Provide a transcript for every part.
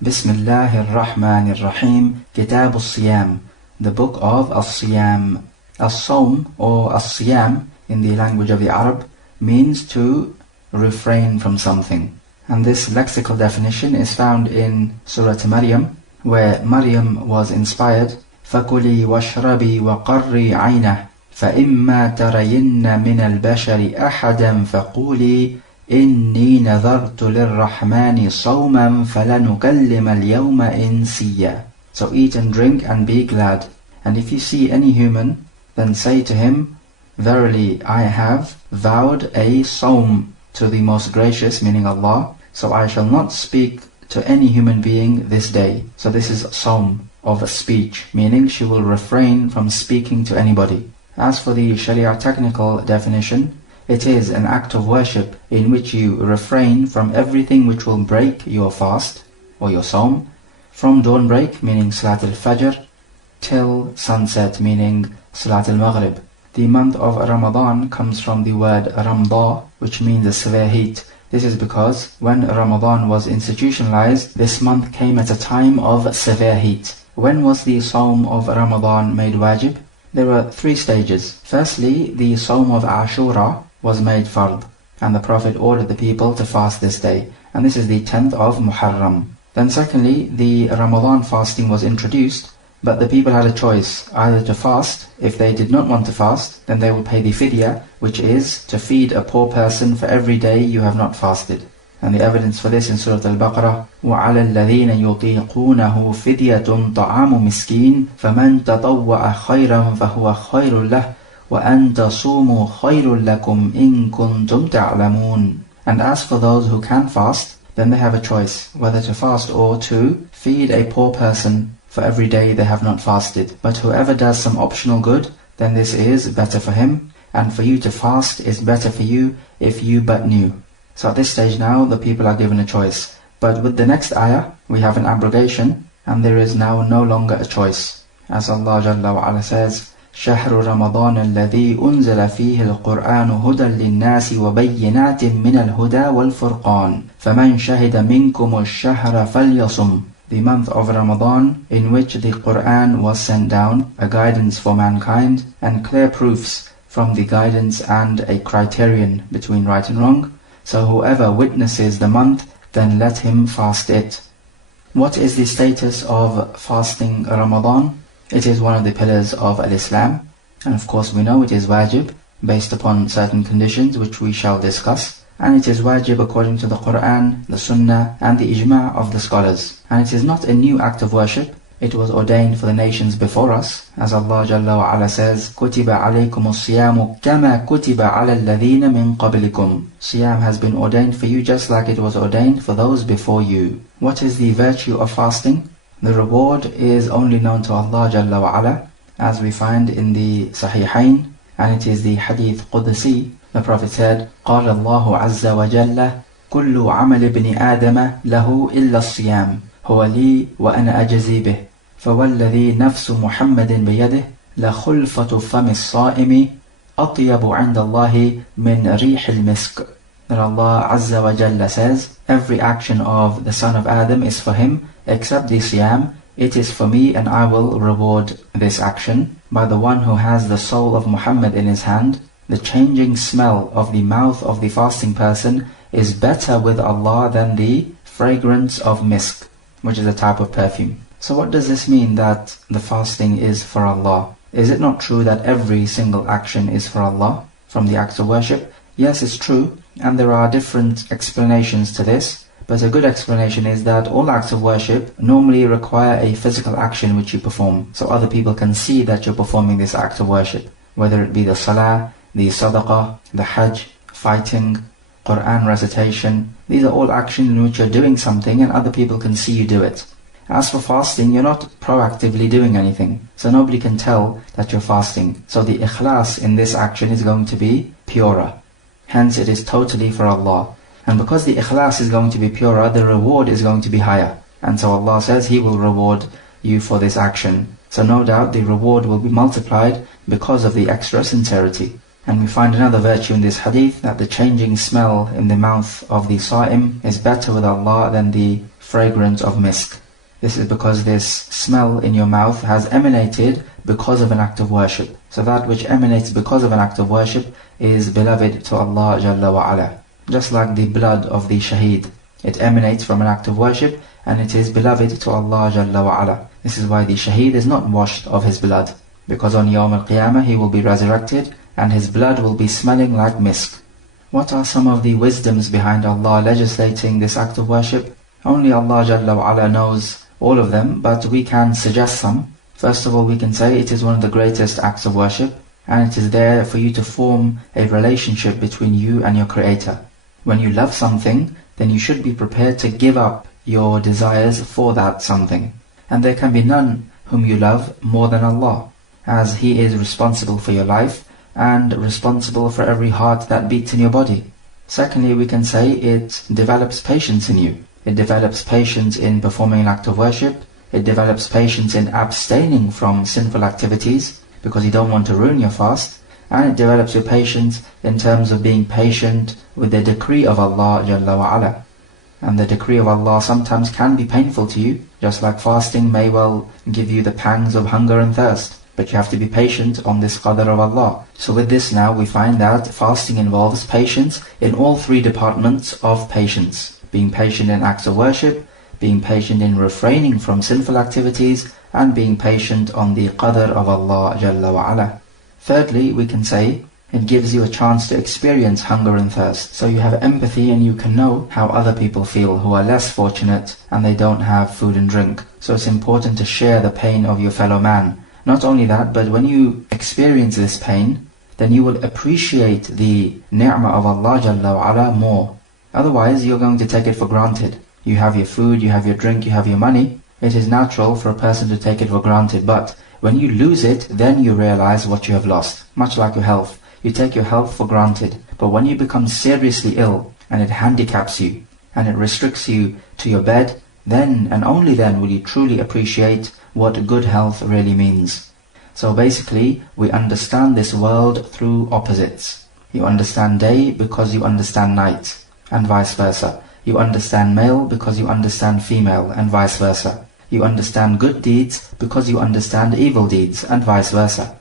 Bismillahir Rahmanir Rahim. Kitab al-Siyam, the book of al-Siyam. As-Sawm or as-Siyam in the language of the Arab means to refrain from something. And this lexical definition is found in Surah Maryam, where Maryam was inspired. فَكُلِي وَاشْرَبِي وَقَرِّي عَيْنَهُ فَإِمَّا تَرَيِنَّ مِنَ الْبَشَرِ أَحَدًا فَقُولِي إِنِّي نَذَرْتُ لِلرَّحْمَنِ صَوْمًا فَلَنُكَلِّمَ الْيَوْمَ إِنسِيًّا. So eat and drink and be glad. And if you see any human, then say to him, verily I have vowed a sawm to the most gracious, meaning Allah, so I shall not speak to any human being this day. So this is sawm of speech, meaning she will refrain from speaking to anybody. As for the Sharia technical definition, it is an act of worship in which you refrain from everything which will break your fast or your sawm, from dawnbreak, meaning Salat al-Fajr, till sunset, meaning Salat al-Maghrib. The month of Ramadan comes from the word Ramda, which means a severe heat. This is because when Ramadan was institutionalized, this month came at a time of severe heat. When was the Sawm of Ramadan made wajib? There were three stages. Firstly, the Sawm of Ashura was made fard, and the Prophet ordered the people to fast this day, and this is the 10th of Muharram. Then secondly, the Ramadan fasting was introduced, but the people had a choice, either to fast. If they did not want to fast, then they will pay the fidya, which is to feed a poor person for every day you have not fasted. And the evidence for this in Surah Al-Baqarah, وَعَلَى الَّذِينَ يُطِيقُونَهُ فِدْيَةٌ طَعَامُ مِسْكِينٍ فَمَنْ تَطَوَّعَ خَيْرًا فَهُوَ خَيْرٌ لَهُ وَأَنْ تَصُومُوا خَيْرٌ لَكُمْ إِن كُنْتُمْ تَعْلَمُونَ. And as for those who can fast, then they have a choice, whether to fast or to feed a poor person for every day they have not fasted. But whoever does some optional good, then this is better for him, and for you to fast is better for you if you but knew. So at this stage now, the people are given a choice. But with the next ayah, we have an abrogation, and there is now no longer a choice. As Allah Jalla wa Ala says, شهر رمضان الذي أنزل فيه القرآن هدى للناس وبينات من الهدى والفرقان فمن شهد منكم الشهر فليصم. The month of Ramadan, in which the Qur'an was sent down, a guidance for mankind, and clear proofs from the guidance and a criterion between right and wrong. So whoever witnesses the month, then let him fast it. What is the status of fasting Ramadan? It is one of the pillars of Al-Islam, and of course we know it is wajib, based upon certain conditions which we shall discuss. And it is wajib according to the Qur'an, the Sunnah, and the Ijma' of the scholars. And it is not a new act of worship. It was ordained for the nations before us, as Allah Jalla wa Ala says, كُتِبَ عَلَيْكُمُ الصِّيَامُ كَمَا كُتِبَ عَلَى الَّذِينَ مِن قَبْلِكُمْ. Siyam has been ordained for you just like it was ordained for those before you. What is the virtue of fasting? The reward is only known to Allah Jalla wa Ala, as we find in the Sahihain, and it is the Hadith Qudsi. The Prophet said, قال الله عز وجل كل عمل ابن آدم له إلا الصيام هو لي وأنا أجزي به فوالذي نفس محمد بيده لخلفة فم الصائم أطيب عند الله من ريح المسك. That Allah Azza wa Jalla says, every action of the son of Adam is for him, except the Siyam. It is for me, and I will reward this action by the one who has the soul of Muhammad in his hand. The changing smell of the mouth of the fasting person is better with Allah than the fragrance of misk, which is a type of perfume. So what does this mean, that the fasting is for Allah? Is it not true that every single action is for Allah from the acts of worship? Yes, it's true, and there are different explanations to this. But a good explanation is that all acts of worship normally require a physical action which you perform, so other people can see that you're performing this act of worship, whether it be the salah, the sadaqah, the hajj, fighting, Qur'an recitation. These are all actions in which you're doing something and other people can see you do it. As for fasting, you're not proactively doing anything, so nobody can tell that you're fasting. So the ikhlas in this action is going to be purer. Hence it is totally for Allah. And because the ikhlas is going to be purer, the reward is going to be higher. And so Allah says He will reward you for this action. So no doubt the reward will be multiplied because of the extra sincerity. And we find another virtue in this hadith, that the changing smell in the mouth of the Sa'im is better with Allah than the fragrance of misk. This is because this smell in your mouth has emanated because of an act of worship. So that which emanates because of an act of worship is beloved to Allah Jalla wa Ala. Just like the blood of the shaheed. It emanates from an act of worship and it is beloved to Allah Jalla wa Ala. This is why the shaheed is not washed of his blood. Because on Yawm al-Qiyamah he will be resurrected and his blood will be smelling like misk. What are some of the wisdoms behind Allah legislating this act of worship? Only Allah Jalla wa Ala knows all of them, but we can suggest some. First of all, we can say it is one of the greatest acts of worship, and it is there for you to form a relationship between you and your Creator. When you love something, then you should be prepared to give up your desires for that something. And there can be none whom you love more than Allah, as He is responsible for your life and responsible for every heart that beats in your body. Secondly, we can say it develops patience in you. It develops patience in performing an act of worship. It develops patience in abstaining from sinful activities because you don't want to ruin your fast. And it develops your patience in terms of being patient with the decree of Allah Jalla wa Ala. And the decree of Allah sometimes can be painful to you, just like fasting may well give you the pangs of hunger and thirst. But you have to be patient on this qadr of Allah. So with this now we find that fasting involves patience in all three departments of patience. Being patient in acts of worship, being patient in refraining from sinful activities, and being patient on the qadr of Allah Jalla wa Ala. Thirdly, we can say it gives you a chance to experience hunger and thirst. So you have empathy and you can know how other people feel who are less fortunate and they don't have food and drink. So it's important to share the pain of your fellow man. Not only that, but when you experience this pain, then you will appreciate the ni'mah of Allah Jalla wa Ala more. Otherwise, you're going to take it for granted. You have your food, you have your drink, you have your money. It is natural for a person to take it for granted, but when you lose it, then you realize what you have lost. Much like your health. You take your health for granted, but when you become seriously ill, and it handicaps you, and it restricts you to your bed, then and only then will you truly appreciate what good health really means. So basically, we understand this world through opposites. You understand day because you understand night, and vice versa. You understand male because you understand female, and vice versa. You understand good deeds because you understand evil deeds, and vice versa.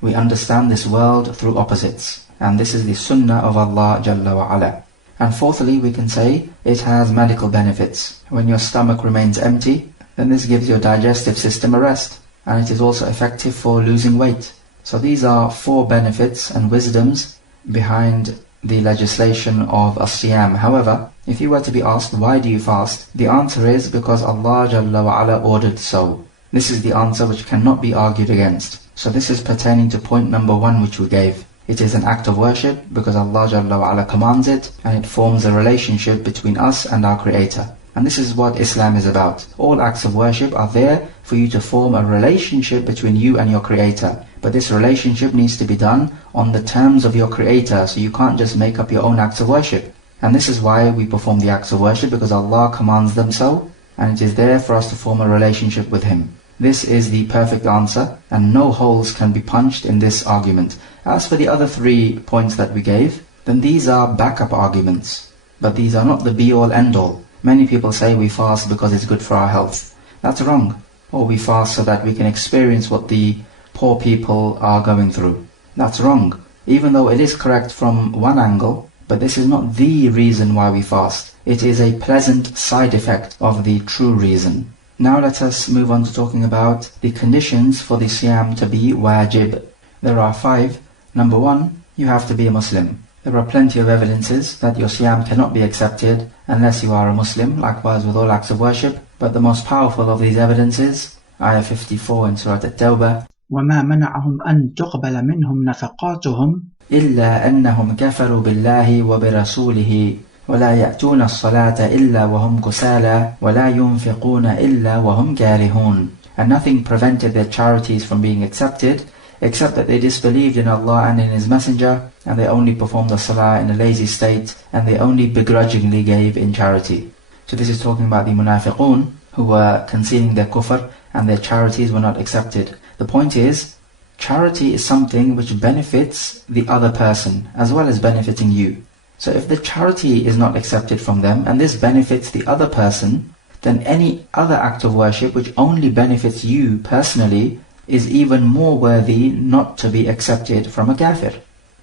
We understand this world through opposites, and this is the sunnah of Allah Jalla wa Ala. And fourthly, we can say it has medical benefits. When your stomach remains empty, then this gives your digestive system a rest, and it is also effective for losing weight. So these are 4 benefits and wisdoms behind the legislation of as-siyam. However, if you were to be asked why do you fast, the answer is because Allah Jalla wa Ala ordered so. This is the answer which cannot be argued against. So this is pertaining to point number 1 which we gave. It is an act of worship because Allah Jalla wa Ala commands it, and it forms a relationship between us and our Creator. And this is what Islam is about. All acts of worship are there for you to form a relationship between you and your Creator. But this relationship needs to be done on the terms of your Creator, so you can't just make up your own acts of worship. And this is why we perform the acts of worship, because Allah commands them so, and it is there for us to form a relationship with Him. This is the perfect answer, and no holes can be punched in this argument. As for the other 3 points that we gave, then these are backup arguments. But these are not the be-all end-all. Many people say we fast because it's good for our health. That's wrong. Or we fast so that we can experience what the poor people are going through. That's wrong. Even though it is correct from one angle, but this is not the reason why we fast. It is a pleasant side effect of the true reason. Now let us move on to talking about the conditions for the siyam to be wajib. There are 5. Number 1, you have to be a Muslim. There are plenty of evidences that your siyam cannot be accepted unless you are a Muslim, likewise with all acts of worship. But the most powerful of these evidences, Ayah 54 in Surah At-Tawbah, وَمَا مَنَعَهُمْ أَن تُقْبَلَ مِنْهُمْ نَفَقَاتُهُمْ إِلَّا أَنَّهُمْ كَفَرُوا بِاللَّهِ وَبِرَسُولِهِ وَلَا يَأْتُونَ الصَّلَاةَ إِلَّا وَهُمْ كُسَالَى وَلَا يُنْفِقُونَ إِلَّا وَهُمْ كَارِهُونَ. And nothing prevented their charities from being accepted, except that they disbelieved in Allah and in His Messenger, and they only performed the salah in a lazy state, and they only begrudgingly gave in charity. So this is talking about the munafiqun, who were concealing their kufr, and their charities were not accepted. The point is, charity is something which benefits the other person, as well as benefiting you. So if the charity is not accepted from them, and this benefits the other person, then any other act of worship which only benefits you personally is even more worthy not to be accepted from a kafir.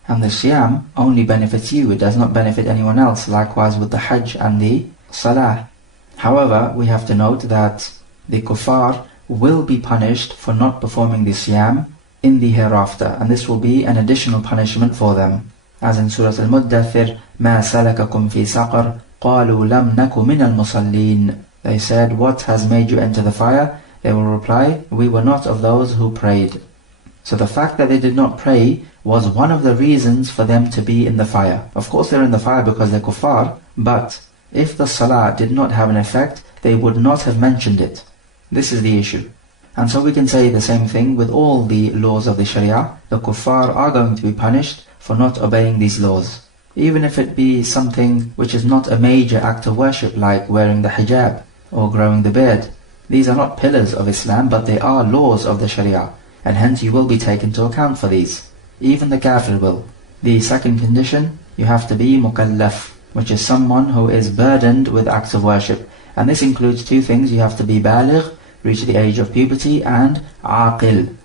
And the siyam only benefits you, it does not benefit anyone else, likewise with the hajj and the salah. However, we have to note that the kuffar will be punished for not performing the siyam in the hereafter, and this will be an additional punishment for them. As in Surah Al-Muddathir, مَا سَلَكَكُمْ فِي سَقَرٍ قَالُوا لَمْ نَكُ مِنَ الْمُصَلِّينَ. They said, what has made you enter the fire? They will reply, we were not of those who prayed. So the fact that they did not pray was one of the reasons for them to be in the fire. Of course they're in the fire because they're kuffar, but if the salah did not have an effect, they would not have mentioned it. This is the issue. And so we can say the same thing with all the laws of the Sharia. The kuffar are going to be punished for not obeying these laws. Even if it be something which is not a major act of worship, like wearing the hijab or growing the beard. These are not pillars of Islam, but they are laws of the Sharia, and hence you will be taken to account for these. Even the kafir will. The second condition, you have to be mukallaf, which is someone who is burdened with acts of worship. And this includes two things. You have to be baligh, reach the age of puberty, and aqil,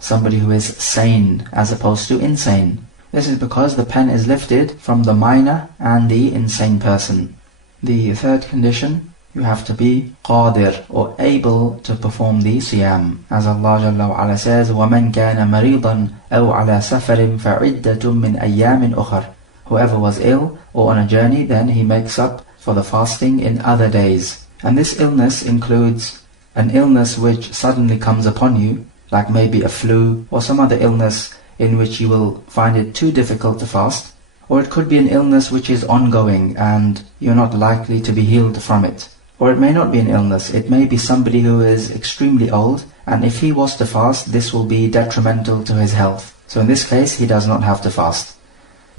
somebody who is sane as opposed to insane. This is because the pen is lifted from the minor and the insane person. The third condition, you have to be qadir, or able to perform the siyam. As Allah Jalla wa Ala says, وَمَنْ كَانَ مَرِيضًا أَوْ عَلَى سَفَرٍ فَعِدَّةٌ مِّنْ أَيَّامٍ أُخَرٍ. Whoever was ill or on a journey, then he makes up for the fasting in other days. And this illness includes an illness which suddenly comes upon you, like maybe a flu or some other illness in which you will find it too difficult to fast. Or it could be an illness which is ongoing and you're not likely to be healed from it. Or it may not be an illness, it may be somebody who is extremely old, and if he was to fast, this will be detrimental to his health. So in this case, he does not have to fast,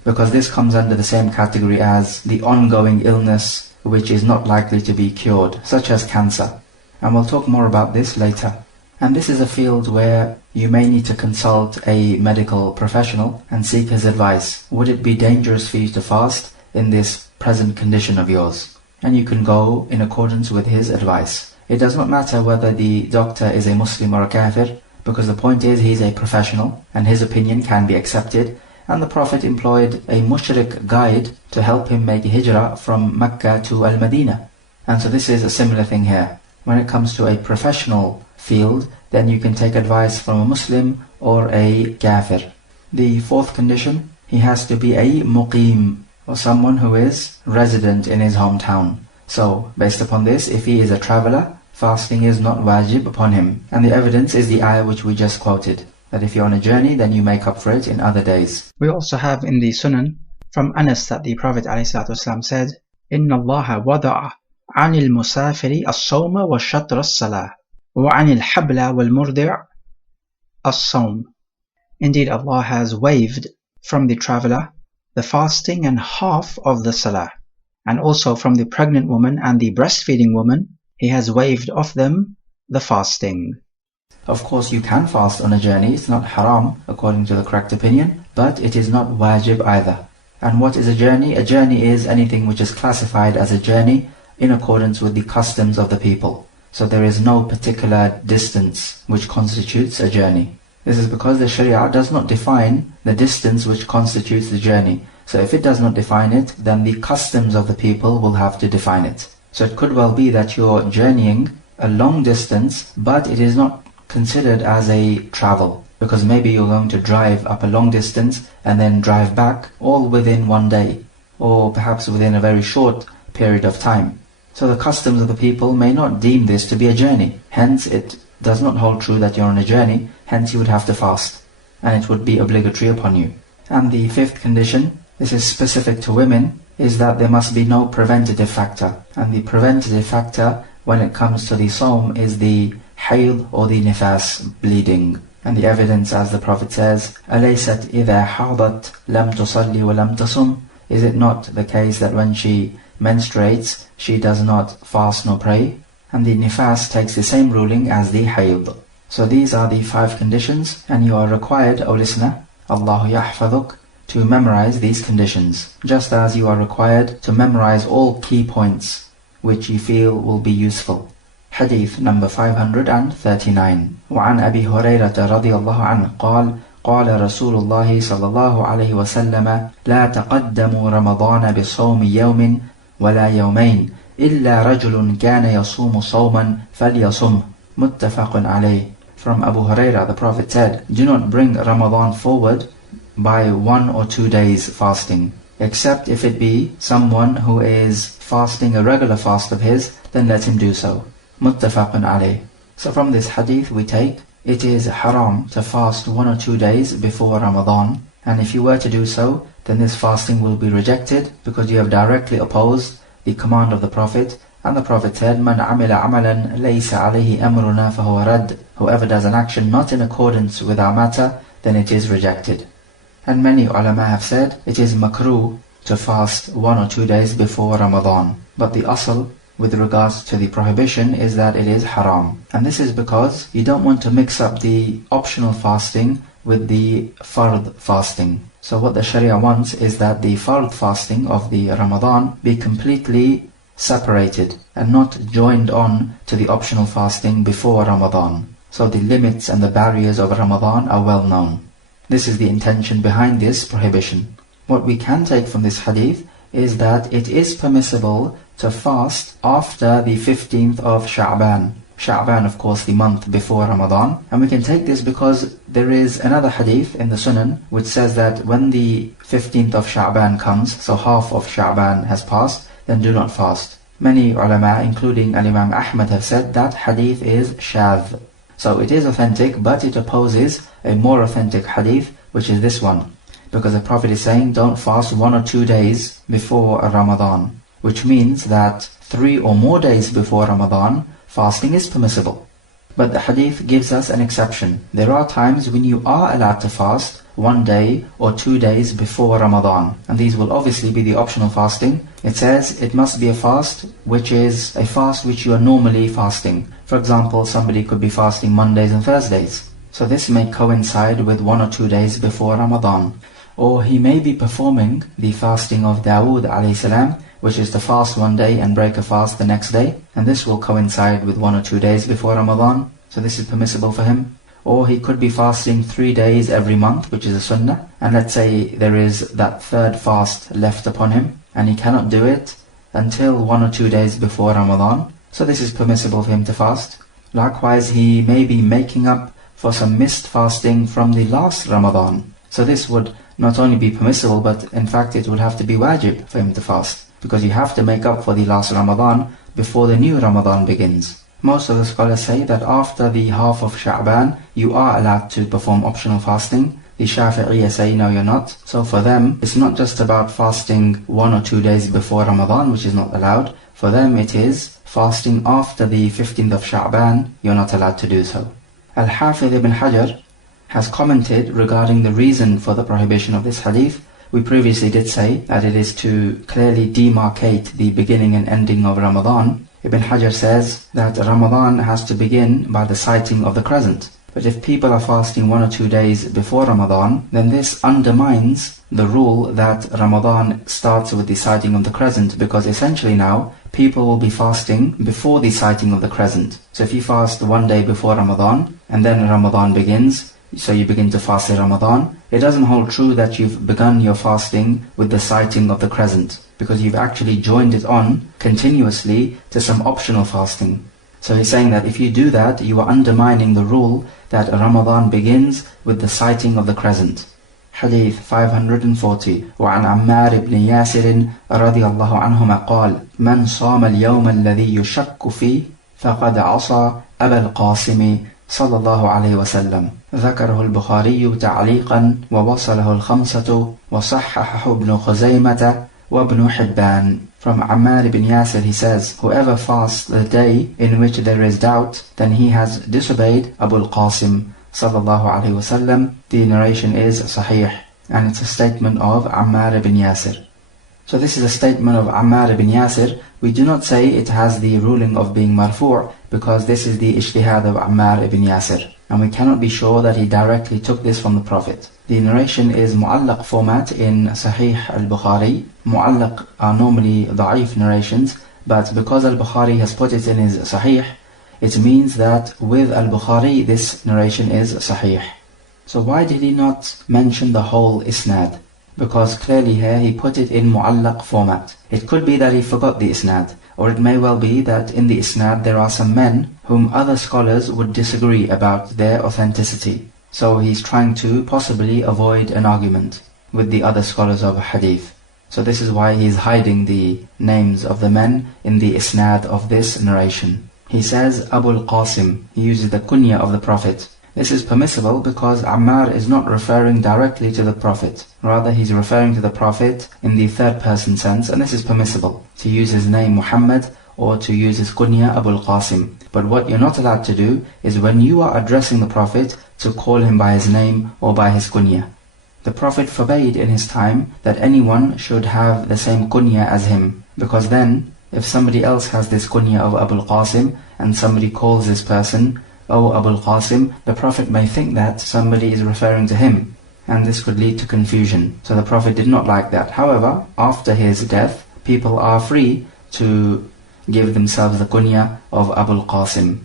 because this comes under the same category as the ongoing illness which is not likely to be cured, such as cancer. And we'll talk more about this later. And this is a field where you may need to consult a medical professional and seek his advice. Would it be dangerous for you to fast in this present condition of yours? And you can go in accordance with his advice. It does not matter whether the doctor is a Muslim or a kafir, because the point is he's a professional and his opinion can be accepted. And the Prophet employed a mushrik guide to help him make hijrah from Mecca to Al-Madinah. And so this is a similar thing here. When it comes to a professional field, then you can take advice from a Muslim or a kafir. The fourth condition, he has to be a muqim, or someone who is resident in his hometown. So, based upon this, if he is a traveler, fasting is not wajib upon him. And the evidence is the ayah which we just quoted, that if you're on a journey, then you make up for it in other days. We also have in the Sunan from Anas that the Prophet ﷺ said, إِنَّ اللَّهَ وَضَعَ عَنِ الْمُسَافِرِ الصَّوْمَ وَالشَّطْرَ الصَّلَاةِ وَعَنِ الْحَبْلَ وَالْمُرْضِعِ الصَّوْمَ. Indeed, Allah has waived from the traveler the fasting and half of the salah, and also from the pregnant woman and the breastfeeding woman, He has waived off them the fasting. Of course, you can fast on a journey. It's not haram according to the correct opinion, but it is not wajib either. And what is a journey? A journey is anything which is classified as a journey in accordance with the customs of the people. So there is no particular distance which constitutes a journey. This is because the Sharia does not define the distance which constitutes the journey. So if it does not define it, then the customs of the people will have to define it. So it could well be that you're journeying a long distance, but it is not considered as a travel, because maybe you're going to drive up a long distance and then drive back all within one day, or perhaps within a very short period of time. So the customs of the people may not deem this to be a journey. Hence it does not hold true that you're on a journey, hence you would have to fast, and it would be obligatory upon you. And the fifth condition, this is specific to women, is that there must be no preventative factor. And the preventative factor when it comes to the Sawm is the hayd or the nifas, bleeding. And the evidence, as the Prophet says, أَلَيْسَتْ إِذَا حَاضَتْ لَمْ تُصَلِّ وَلَمْ تَصُمْ. Is it not the case that when she menstruates, she does not fast nor pray? And the nifas takes the same ruling as the hayd. So these are the 5 conditions, and you are required, O listener, Allahu yahfadhuk, to memorize these conditions, just as you are required to memorize all key points which you feel will be useful. Hadith number 539. وعن أبي هريرة رضي الله عنه قال قال رسول الله صلى الله عليه وسلم لا تقدموا رمضان بصوم يوم ولا يومين إلا رجل كان يصوم صوما فليصمه متفق عليه. From Abu Hurairah, the Prophet said, do not bring Ramadan forward by 1 or 2 days fasting, except if it be someone who is fasting a regular fast of his, then let him do so. Muttafaqun alayh. So from this hadith we take, it is haram to fast 1 or 2 days before Ramadan, and if you were to do so, then this fasting will be rejected because you have directly opposed the command of the Prophet. And the Prophet said, Man amila amalan laysa alayhi amruna fahuwa radd. Whoever does an action not in accordance with our matter, then it is rejected. And many ulama have said, it is makruh to fast 1 or 2 days before Ramadan. But the asl with regards to the prohibition is that it is haram. And this is because you don't want to mix up the optional fasting with the fard fasting. So what the Sharia wants is that the fard fasting of the Ramadan be completely separated and not joined on to the optional fasting before Ramadan. So the limits and the barriers of Ramadan are well known. This is the intention behind this prohibition. What we can take from this hadith is that it is permissible to fast after the 15th of Sha'ban. Sha'ban, of course, the month before Ramadan. And we can take this because there is another hadith in the Sunan which says that when the 15th of Sha'ban comes, so half of Sha'ban has passed, then do not fast. Many ulama, including Imam Ahmad, have said that hadith is shadh. So it is authentic, but it opposes a more authentic hadith, which is this one. Because the Prophet is saying, don't fast 1 or 2 days before Ramadan. Which means that 3 or more days before Ramadan, fasting is permissible. But the hadith gives us an exception. There are times when you are allowed to fast 1 day or 2 days before Ramadan. And these will obviously be the optional fasting. It says it must be a fast which is a fast which you are normally fasting. For example, somebody could be fasting Mondays and Thursdays. So this may coincide with 1 or 2 days before Ramadan. Or he may be performing the fasting of Dawood alayhi salam, which is to fast 1 day and break a fast the next day. And this will coincide with 1 or 2 days before Ramadan. So this is permissible for him. Or he could be fasting 3 days every month, which is a sunnah. And let's say there is that third fast left upon him, and he cannot do it until 1 or 2 days before Ramadan. So this is permissible for him to fast. Likewise, he may be making up for some missed fasting from the last Ramadan. So this would not only be permissible, but in fact it would have to be wajib for him to fast. Because you have to make up for the last Ramadan before the new Ramadan begins. Most of the scholars say that after the half of Sha'ban, you are allowed to perform optional fasting. The Shafi'iyya say no, you're not. So for them, it's not just about fasting 1 or 2 days before Ramadan, which is not allowed. For them it is fasting after the 15th of Sha'ban, you're not allowed to do so. Al-Hafidh ibn Hajar has commented regarding the reason for the prohibition of this hadith. We previously did say that it is to clearly demarcate the beginning and ending of Ramadan. Ibn Hajar says that Ramadan has to begin by the sighting of the crescent. But if people are fasting 1 or 2 days before Ramadan, then this undermines the rule that Ramadan starts with the sighting of the crescent, because essentially now people will be fasting before the sighting of the crescent. So if you fast 1 day before Ramadan and then Ramadan begins, so you begin to fast in Ramadan, it doesn't hold true that you've begun your fasting with the sighting of the crescent, because you've actually joined it on continuously to some optional fasting. So he's saying that if you do that, you are undermining the rule that Ramadan begins with the sighting of the crescent. Hadith 540. وعن عمار بن ياسر رضي الله عنهما قال من صام اليوم الذي يشك فيه فقد عصى أبا القاسم صلى الله عليه وسلم. ذكره البخاري تعليقا ووصله الخمسة وصححه ابن خزيمة وابن حبان. From Ammar ibn Yasir he says, whoever fasts the day in which there is doubt, then he has disobeyed Abu al-Qasim sallallahu alayhi wasallam. The narration is sahih, and it's a statement of Ammar ibn Yasir. So this is a statement of Ammar ibn Yasir. We do not say it has the ruling of being marfu', because this is the ijtihad of Ammar ibn Yasir, and we cannot be sure that he directly took this from the Prophet. The narration is mu'allaq format in Sahih al-Bukhari. Mu'allaq are normally da'if narrations, but because Al-Bukhari has put it in his Sahih, it means that with Al-Bukhari this narration is Sahih. So why did he not mention the whole isnad? Because clearly here he put it in mu'allaq format. It could be that he forgot the isnad, or it may well be that in the isnad there are some men whom other scholars would disagree about their authenticity. So he's trying to possibly avoid an argument with the other scholars of hadith. So this is why he's hiding the names of the men in the isnad of this narration. He says Abu al-Qasim. He uses the kunya of the Prophet. This is permissible because Ammar is not referring directly to the Prophet. Rather, he's referring to the Prophet in the third person sense, and this is permissible, to use his name Muhammad or to use his kunya Abu al-Qasim. But what you're not allowed to do is when you are addressing the Prophet to call him by his name or by his kunya. The Prophet forbade in his time that anyone should have the same kunya as him, because then if somebody else has this kunya of Abu al-Qasim and somebody calls this person, "Oh, Abu al-Qasim," the Prophet may think that somebody is referring to him, and this could lead to confusion. So the Prophet did not like that. However, after his death, people are free to give themselves the kunya of Abu al-Qasim.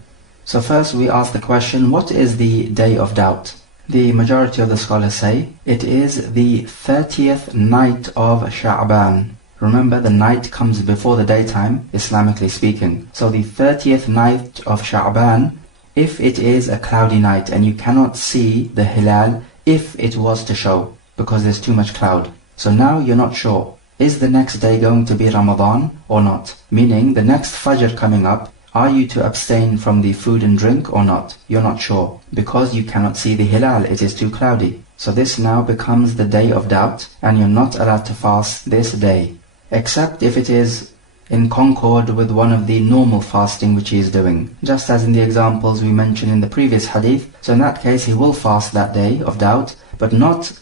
So first we ask the question, what is the day of doubt? The majority of the scholars say it is the 30th night of Sha'ban. Remember, the night comes before the daytime, Islamically speaking. So the 30th night of Sha'ban, if it is a cloudy night and you cannot see the hilal if it was to show, because there's too much cloud. So now you're not sure. Is the next day going to be Ramadan or not? Meaning, the next Fajr coming up, are you to abstain from the food and drink or not? You're not sure, because you cannot see the hilal, it is too cloudy. So this now becomes the day of doubt, and you're not allowed to fast this day, except if it is in concord with one of the normal fasting which he is doing, just as in the examples we mentioned in the previous hadith. So in that case he will fast that day of doubt, but not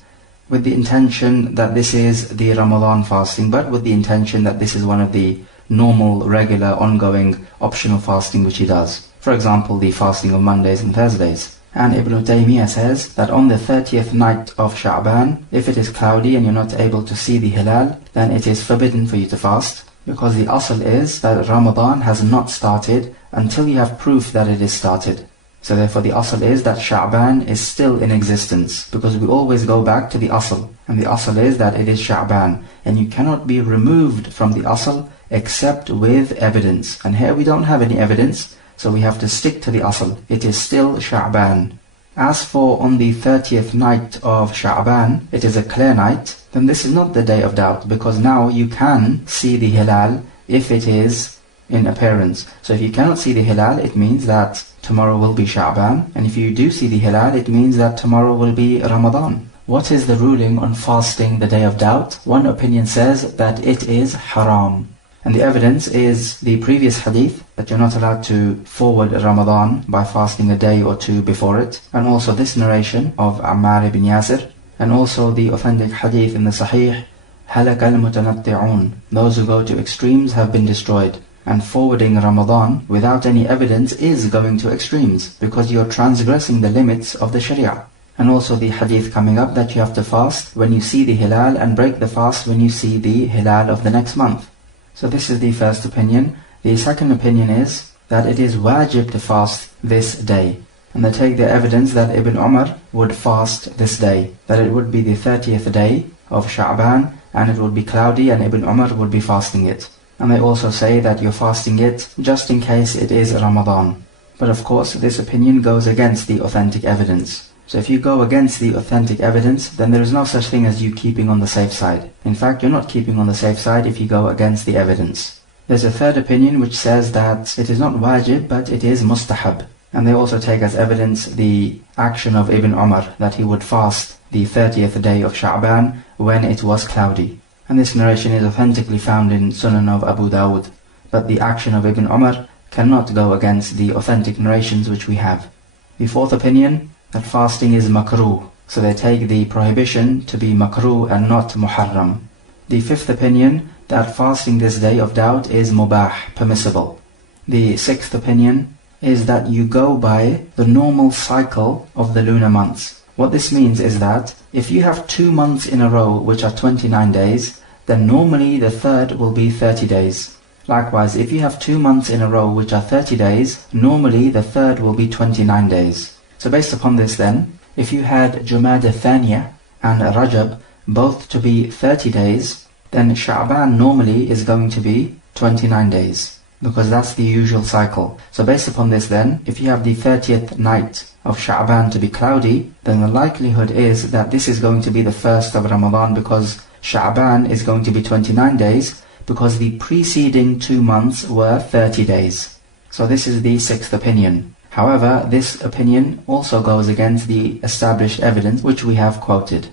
with the intention that this is the Ramadan fasting, but with the intention that this is one of the normal, regular, ongoing, optional fasting which he does. For example, the fasting of Mondays and Thursdays. And Ibn Taymiyyah says that on the 30th night of Sha'ban, if it is cloudy and you're not able to see the hilal, then it is forbidden for you to fast, because the asl is that Ramadan has not started until you have proof that it is started. So therefore the asl is that Sha'ban is still in existence, because we always go back to the asl, and the asl is that it is Sha'ban, and you cannot be removed from the asl except with evidence. And here we don't have any evidence, so we have to stick to the asl. It is still Sha'ban. As for on the 30th night of Sha'ban, it is a clear night, then this is not the day of doubt, because now you can see the hilal if it is in appearance. So if you cannot see the hilal, it means that tomorrow will be Sha'ban, and if you do see the hilal, it means that tomorrow will be Ramadan. What is the ruling on fasting the day of doubt? One opinion says that it is haram. And the evidence is the previous hadith, that you're not allowed to forward Ramadan by fasting a day or two before it. And also this narration of Ammar ibn Yasir. And also the authentic hadith in the Sahih, هَلَكَ الْمُتَنَطِّعُونَ. Those who go to extremes have been destroyed. And forwarding Ramadan without any evidence is going to extremes, because you're transgressing the limits of the Sharia. And also the hadith coming up that you have to fast when you see the hilal and break the fast when you see the hilal of the next month. So this is the first opinion. The second opinion is that it is wajib to fast this day. And they take the evidence that Ibn Umar would fast this day, that it would be the 30th day of Sha'ban and it would be cloudy and Ibn Umar would be fasting it. And they also say that you're fasting it just in case it is Ramadan. But of course this opinion goes against the authentic evidence. So if you go against the authentic evidence, then there is no such thing as you keeping on the safe side. In fact, you're not keeping on the safe side if you go against the evidence. There's a third opinion which says that it is not wajib, but it is mustahab. And they also take as evidence the action of Ibn Umar, that he would fast the 30th day of Sha'ban when it was cloudy. And this narration is authentically found in Sunan of Abu Dawud. But the action of Ibn Umar cannot go against the authentic narrations which we have. The fourth opinion, that fasting is makruh. So they take the prohibition to be makruh and not muharram. The fifth opinion, that fasting this day of doubt is mubah, permissible. The sixth opinion is that you go by the normal cycle of the lunar months. What this means is that if you have 2 months in a row which are 29 days, then normally the third will be 30 days. Likewise, if you have 2 months in a row which are 30 days, normally the third will be 29 days. So based upon this then, if you had Jumada Thaniya and Rajab both to be 30 days, then Sha'ban normally is going to be 29 days, because that's the usual cycle. So based upon this then, if you have the 30th night of Sha'ban to be cloudy, then the likelihood is that this is going to be the first of Ramadan, because Sha'ban is going to be 29 days, because the preceding 2 months were 30 days. So this is the 6th opinion. However, this opinion also goes against the established evidence which we have quoted.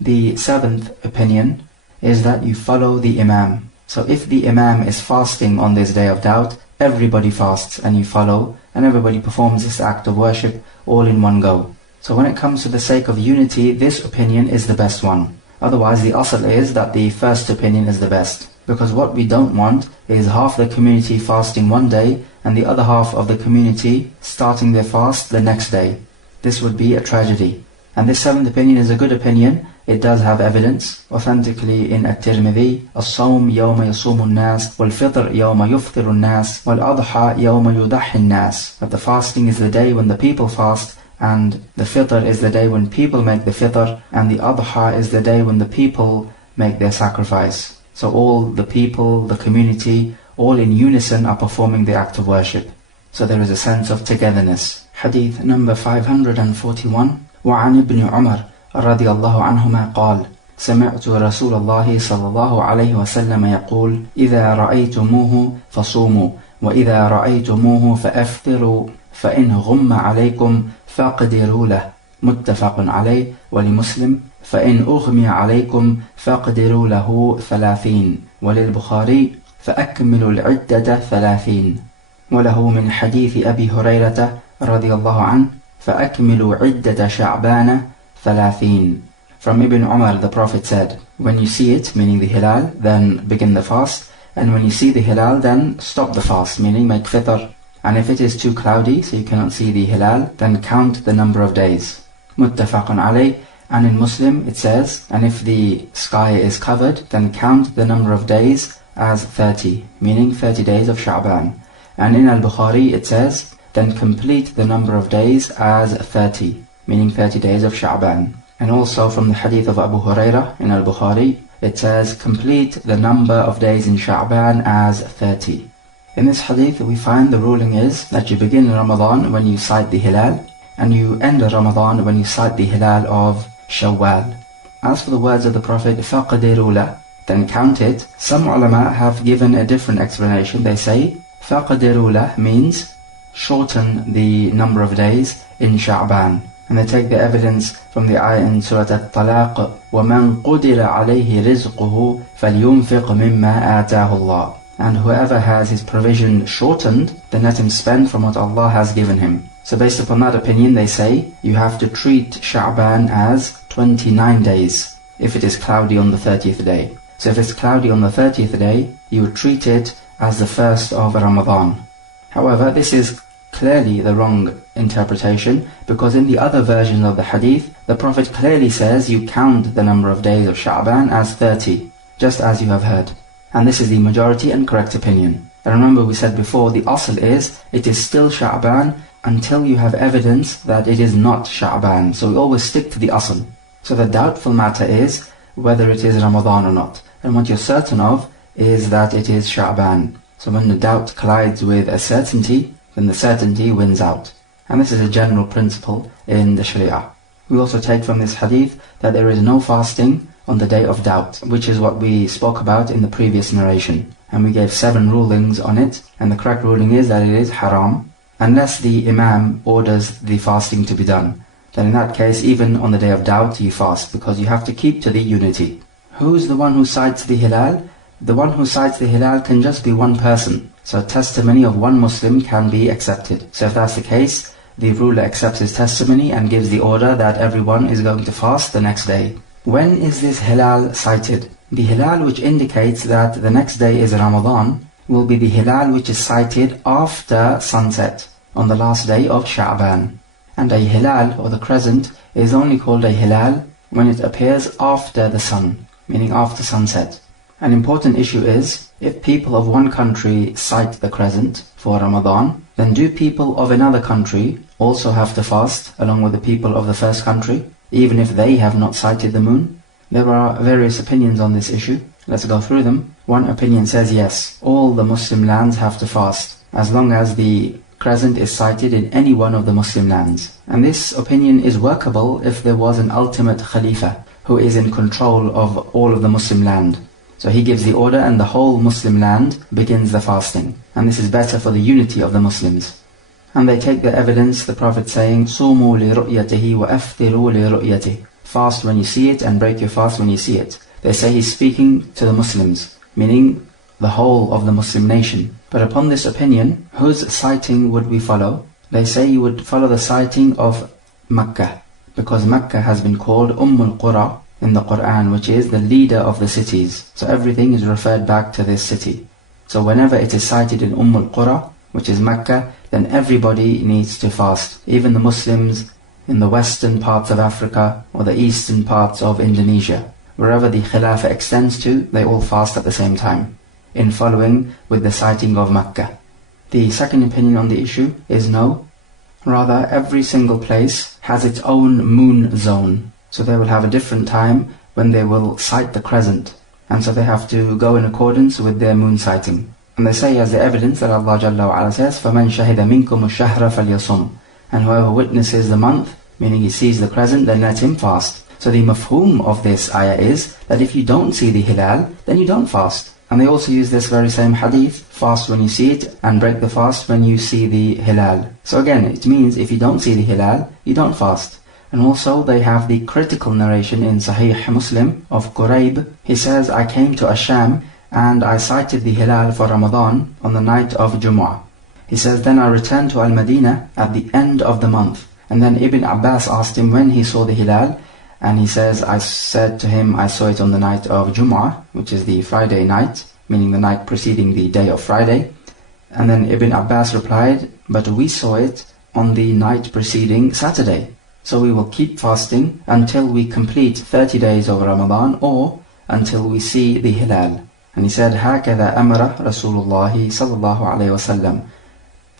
The 7th opinion is that you follow the Imam. So if the Imam is fasting on this day of doubt, everybody fasts and you follow, and everybody performs this act of worship all in one go. So when it comes to the sake of unity, this opinion is the best one. Otherwise, the asl is that the first opinion is the best. Because what we don't want is half the community fasting one day and the other half of the community starting their fast the next day. This would be a tragedy. And this 7th opinion is a good opinion. It does have evidence authentically in At-Tirmidhi. As-sawm yawma yasumu an-nas, wal-fitr yawma yuftiru an-nas, wal-adha yawma yudahi an-nas. That the fasting is the day when the people fast, and the fitr is the day when people make the fitr, and the adha is the day when the people make their sacrifice. So all the people, the community, all in unison are performing the act of worship. So there is a sense of togetherness. Hadith number 541. وعن ابن عمر رضي الله عنهما قال سمعت رسول الله صلى الله عليه وسلم يقول إذا رأيتموه فصوموا وإذا رأيتموه فأفطروا فإن غم عليكم فاقدروا له متفق عليه ولمسلم فإن أغمي عليكم فاقدروا له 30 وللبخاري فأكملوا العدة 30 وله من حديث أبي هريرة رضي الله عنه فأكملوا عدة شعبان 30. From Ibn Umar, the Prophet said, when you see it, meaning the hilal, then begin the fast, and when you see the hilal, then stop the fast, meaning make fitr. And if it is too cloudy, so you cannot see the hilal, then count the number of days. Muttafaqun alayh. And in Muslim it says, and if the sky is covered, then count the number of days as 30, meaning 30 days of Sha'ban. And in Al-Bukhari it says, then complete the number of days as 30, meaning 30 days of Sha'ban. And also from the hadith of Abu Hurairah in Al-Bukhari, it says, complete the number of days in Sha'ban as 30. In this hadith we find the ruling is that you begin Ramadan when you sight the hilal, and you end Ramadan when you sight the hilal of Shawwal. As for the words of the Prophet, فَقَدِرُوا لَهُ, then count it, some ulama have given a different explanation. They say, فَقَدِرُوا لَهُ means shorten the number of days in Sha'ban. And they take the evidence from the ayah in Surah At-Talaq, وَمَنْ قُدِرَ عَلَيْهِ رِزْقُهُ فَلْيُنْفِقْ مِمَّا آتَاهُ اللَّهُ. And whoever has his provision shortened, then let him spend from what Allah has given him. So based upon that opinion, they say, you have to treat Sha'ban as 29 days, if it is cloudy on the 30th day. So if it's cloudy on the 30th day, you would treat it as the first of Ramadan. However, this is clearly the wrong interpretation, because in the other version of the hadith, the Prophet clearly says you count the number of days of Sha'ban as 30, just as you have heard. And this is the majority and correct opinion. And remember, we said before, the asl is, it is still Sha'ban until you have evidence that it is not Sha'ban. So we always stick to the asl. So the doubtful matter is whether it is Ramadan or not. And what you're certain of is that it is Sha'ban. So when the doubt collides with a certainty, then the certainty wins out. And this is a general principle in the Sharia. We also take from this hadith that there is no fasting on the day of doubt, which is what we spoke about in the previous narration. And we gave 7 rulings on it, and the correct ruling is that it is haram, unless the Imam orders the fasting to be done. Then in that case, even on the day of doubt, you fast, because you have to keep to the unity. Who's the one who sights the hilal? The one who sights the hilal can just be one person. So testimony of one Muslim can be accepted. So if that's the case, the ruler accepts his testimony and gives the order that everyone is going to fast the next day. When is this hilal sighted? The hilal which indicates that the next day is Ramadan will be the hilal which is sighted after sunset, on the last day of Sha'ban. And a hilal, or the crescent, is only called a hilal when it appears after the sun, meaning after sunset. An important issue is, if people of one country sight the crescent for Ramadan, then do people of another country also have to fast along with the people of the first country, even if they have not sighted the moon? There are various opinions on this issue. Let's go through them. One opinion says yes, all the Muslim lands have to fast, as long as the crescent is sighted in any one of the Muslim lands. And this opinion is workable if there was an ultimate Khalifa who is in control of all of the Muslim land. So he gives the order and the whole Muslim land begins the fasting. And this is better for the unity of the Muslims. And they take the evidence, the Prophet saying, "Sumu li ru'yatihi wa aftiru li ru'yatihi." Fast when you see it and break your fast when you see it. They say he's speaking to the Muslims, meaning the whole of the Muslim nation. But upon this opinion, whose sighting would we follow? They say you would follow the sighting of Makkah, because Makkah has been called Ummul Qura in the Quran, which is the leader of the cities. So everything is referred back to this city. So whenever it is cited in Ummul Qura, which is Makkah, then everybody needs to fast. Even the Muslims in the western parts of Africa or the eastern parts of Indonesia. Wherever the Khilafah extends to, they all fast at the same time, in following with the sighting of Makkah. The second opinion on the issue is no. Rather, every single place has its own moon zone. So they will have a different time when they will sight the crescent. And so they have to go in accordance with their moon sighting. And they say as the evidence that Allah Jalla wa Ala says, فَمَنْ شَهِدَ مِنْكُمُ الشَّهْرَ فَلْيَصُمْ. And whoever witnesses the month, meaning he sees the crescent, then let him fast. So the mafhum of this ayah is that if you don't see the hilal, then you don't fast. And they also use this very same hadith, fast when you see it and break the fast when you see the hilal. So again, it means if you don't see the hilal, you don't fast. And also they have the critical narration in Sahih Muslim of Qurayb. He says, I came to Asham and I sighted the hilal for Ramadan on the night of Jumu'ah. He says, then I returned to Al-Madinah at the end of the month. And then Ibn Abbas asked him when he saw the hilal. And he says, I said to him, I saw it on the night of Jumu'ah, which is the Friday night, meaning the night preceding the day of Friday. And then Ibn Abbas replied, but we saw it on the night preceding Saturday. So we will keep fasting until we complete 30 days of Ramadan or until we see the hilal. And he said, هَكَذَا أَمْرَ رَسُولُ اللَّهِ صَلَّى اللَّهُ عَلَيْهِ وَسَلَّمَ.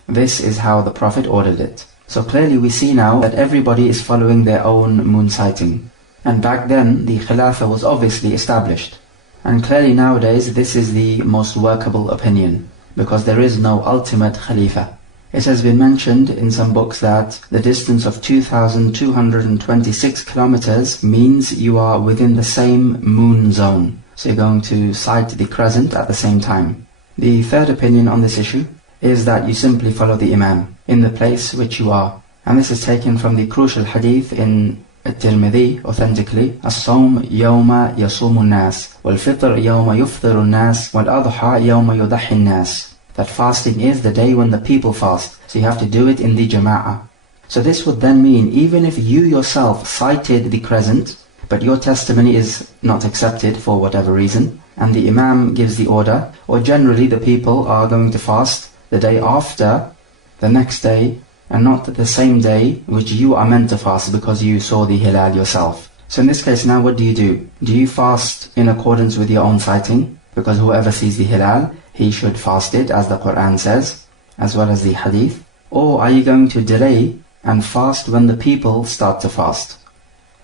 This is how the Prophet ordered it. So clearly we see now that everybody is following their own moon sighting. And back then the Khilafah was obviously established. And clearly nowadays this is the most workable opinion, because there is no ultimate Khalifa. It has been mentioned in some books that the distance of 2,226 kilometers means you are within the same moon zone. So you're going to sight the crescent at the same time. The third opinion on this issue is that you simply follow the Imam in the place which you are. And this is taken from the crucial hadith in At-Tirmidhi authentically, الصوم يوم يصوم الناس والفطر يوم يفطر الناس والأضحى يوم يضحي الناس. That fasting is the day when the people fast, so you have to do it in the Jama'ah. So this would then mean even if you yourself sighted the crescent, but your testimony is not accepted for whatever reason, and the Imam gives the order, or generally the people are going to fast the day after, the next day, and not the same day which you are meant to fast because you saw the hilal yourself. So in this case now what do? Do you fast in accordance with your own sighting? Because whoever sees the hilal, he should fast it as the Quran says, as well as the hadith. Or are you going to delay and fast when the people start to fast?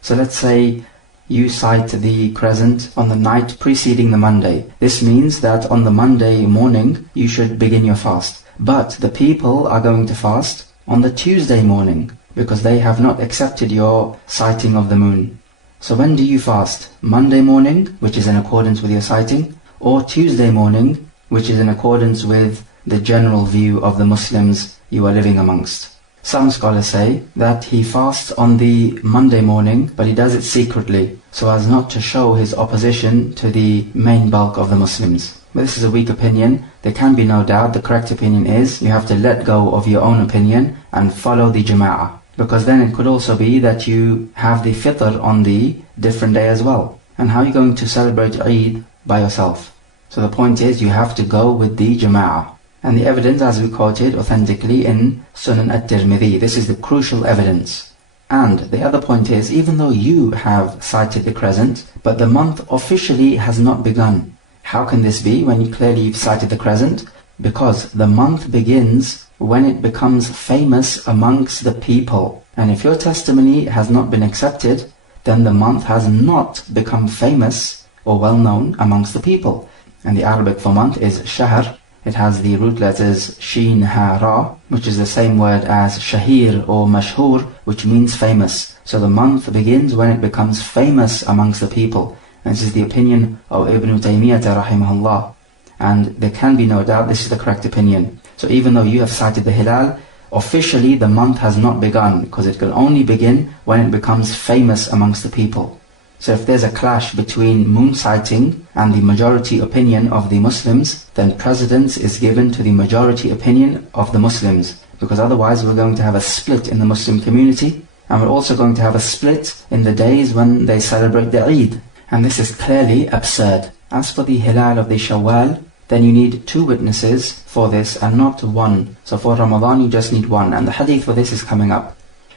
So let's say you sight the crescent on the night preceding the Monday. This means that on the Monday morning you should begin your fast. But the people are going to fast on the Tuesday morning because they have not accepted your sighting of the moon. So when do you fast? Monday morning, which is in accordance with your sighting, or Tuesday morning, which is in accordance with the general view of the Muslims you are living amongst. Some scholars say that he fasts on the Monday morning, but he does it secretly, so as not to show his opposition to the main bulk of the Muslims. But this is a weak opinion. There can be no doubt the correct opinion is you have to let go of your own opinion and follow the Jama'ah. Because then it could also be that you have the fitr on the different day as well. And how are you going to celebrate Eid by yourself? So the point is you have to go with the Jama'ah. And the evidence, as we quoted authentically in Sunan At-Tirmidhi, this is the crucial evidence. And the other point is, even though you have sighted the crescent, but the month officially has not begun. How can this be when clearly you've cited the crescent? Because the month begins when it becomes famous amongst the people. And if your testimony has not been accepted, then the month has not become famous or well known amongst the people. And the Arabic for month is shahr. It has the root letters sheen, ha, ra, which is the same word as shahir or mashhur, which means famous. So the month begins when it becomes famous amongst the people. And this is the opinion of Ibn Taymiyyah rahimahullah. And there can be no doubt this is the correct opinion. So even though you have cited the hilal, officially the month has not begun, because it can only begin when it becomes famous amongst the people. So if there's a clash between moon sighting and the majority opinion of the Muslims, then precedence is given to the majority opinion of the Muslims, because otherwise we're going to have a split in the Muslim community, and we're also going to have a split in the days when they celebrate the Eid. And this is clearly absurd. As for the hilal of the Shawwal, then you need 2 witnesses for this and not 1. So for Ramadan you just need 1, and the hadith for this is coming up.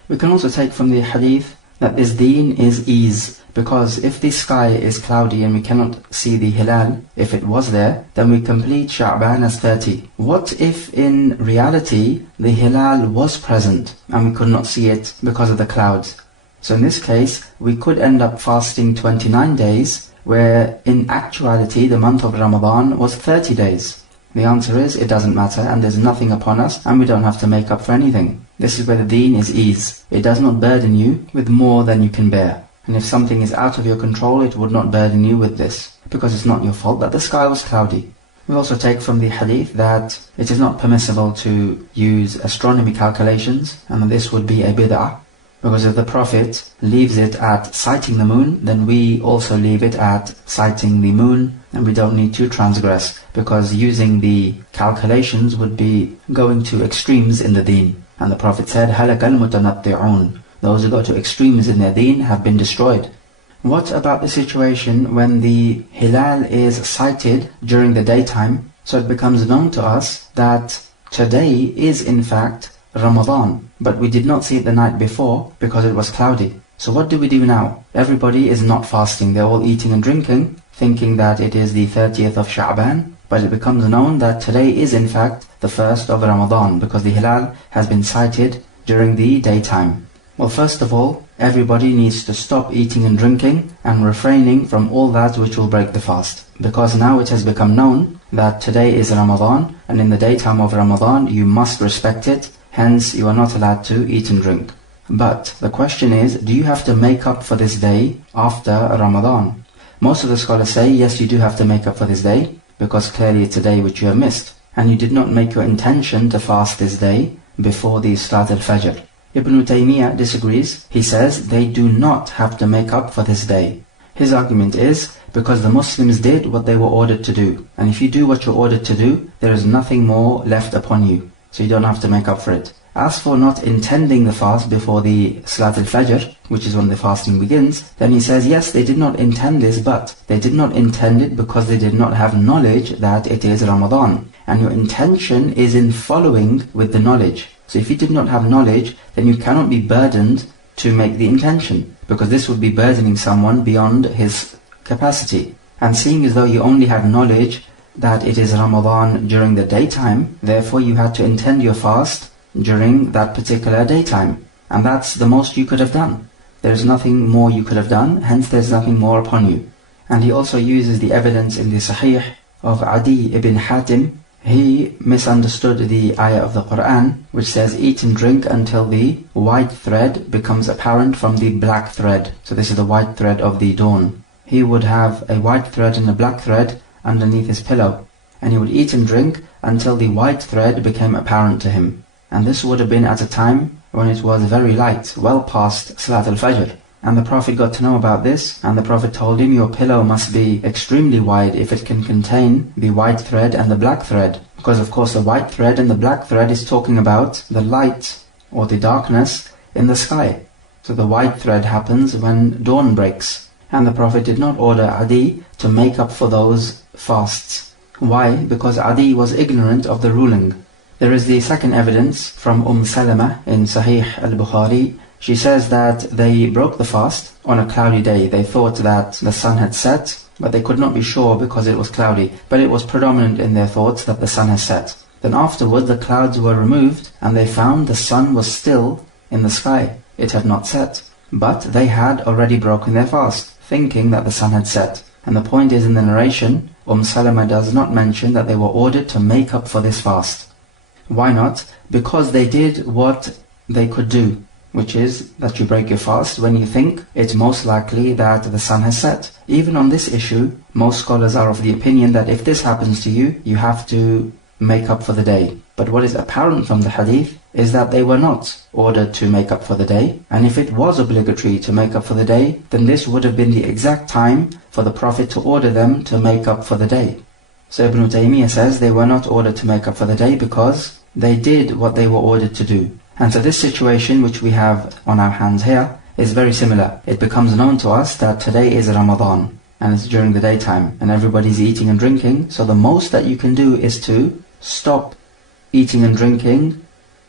We can also take from the hadith that this deen is ease, because if the sky is cloudy and we cannot see the hilal, if it was there, then we complete Sha'ban as 30. What if in reality the hilal was present and we could not see it because of the clouds? So in this case, we could end up fasting 29 days, where in actuality the month of Ramadan was 30 days. The answer is, it doesn't matter, and there's nothing upon us, and we don't have to make up for anything. This is where the deen is ease. It does not burden you with more than you can bear. And if something is out of your control, it would not burden you with this, because it's not your fault that the sky was cloudy. We also take from the hadith that it is not permissible to use astronomy calculations, and this would be a bid'ah. Because if the Prophet leaves it at sighting the moon, then we also leave it at sighting the moon, and we don't need to transgress, because using the calculations would be going to extremes in the deen. And the Prophet said, هَلَكَ الْمُتَنَطِّعُونَ. Those who go to extremes in their deen have been destroyed. What about the situation when the hilal is sighted during the daytime, so it becomes known to us that today is in fact Ramadan, but we did not see it the night before because it was cloudy. So what do we do now? Everybody is not fasting, they're all eating and drinking, thinking that it is the 30th of Sha'ban, but it becomes known that today is in fact the 1st of Ramadan, because the hilal has been sighted during the daytime. Well, first of all, everybody needs to stop eating and drinking and refraining from all that which will break the fast, because now it has become known that today is Ramadan, and in the daytime of Ramadan you must respect it. Hence, you are not allowed to eat and drink. But the question is, do you have to make up for this day after Ramadan? Most of the scholars say, yes, you do have to make up for this day, because clearly it's a day which you have missed, and you did not make your intention to fast this day before the Salat al-Fajr. Ibn Taymiyyah disagrees. He says they do not have to make up for this day. His argument is, because the Muslims did what they were ordered to do, and if you do what you're ordered to do, there is nothing more left upon you. So you don't have to make up for it. As for not intending the fast before the Salat al-Fajr, which is when the fasting begins, then he says, yes, they did not intend this, but they did not intend it because they did not have knowledge that it is Ramadan. And your intention is in following with the knowledge. So if you did not have knowledge, then you cannot be burdened to make the intention, because this would be burdening someone beyond his capacity. And seeing as though you only have knowledge that it is Ramadan during the daytime, therefore you had to intend your fast during that particular daytime. And that's the most you could have done. There's nothing more you could have done, hence there's nothing more upon you. And he also uses the evidence in the Sahih of Adi ibn Hatim. He misunderstood the ayah of the Quran, which says, eat and drink until the white thread becomes apparent from the black thread. So this is the white thread of the dawn. He would have a white thread and a black thread underneath his pillow, and he would eat and drink until the white thread became apparent to him. And this would have been at a time when it was very light, well past Salat al-Fajr. And the Prophet got to know about this, and the Prophet told him, your pillow must be extremely wide if it can contain the white thread and the black thread. Because of course the white thread and the black thread is talking about the light or the darkness in the sky. So the white thread happens when dawn breaks. And the Prophet did not order Adi to make up for those fasts. Why? Because Adi was ignorant of the ruling. There is the second evidence from Salama in Sahih al-Bukhari. She says that they broke the fast on a cloudy day. They thought that the sun had set but they could not be sure because it was cloudy, but it was predominant in their thoughts that the sun has set. Then afterward the clouds were removed, and they found the sun was still in the sky. It had not set. But they had already broken their fast, thinking that the sun had set. And the point is, in the narration, Salama does not mention that they were ordered to make up for this fast. Why not? Because they did what they could do, which is that you break your fast when you think it's most likely that the sun has set. Even on this issue, most scholars are of the opinion that if this happens to you, you have to make up for the day. But what is apparent from the hadith is that they were not ordered to make up for the day. And if it was obligatory to make up for the day, then this would have been the exact time for the Prophet to order them to make up for the day. So Ibn Taymiyyah says they were not ordered to make up for the day because they did what they were ordered to do. And so this situation which we have on our hands here is very similar. It becomes known to us that today is Ramadan, and it's during the daytime, and everybody's eating and drinking. So the most that you can do is to stop eating and drinking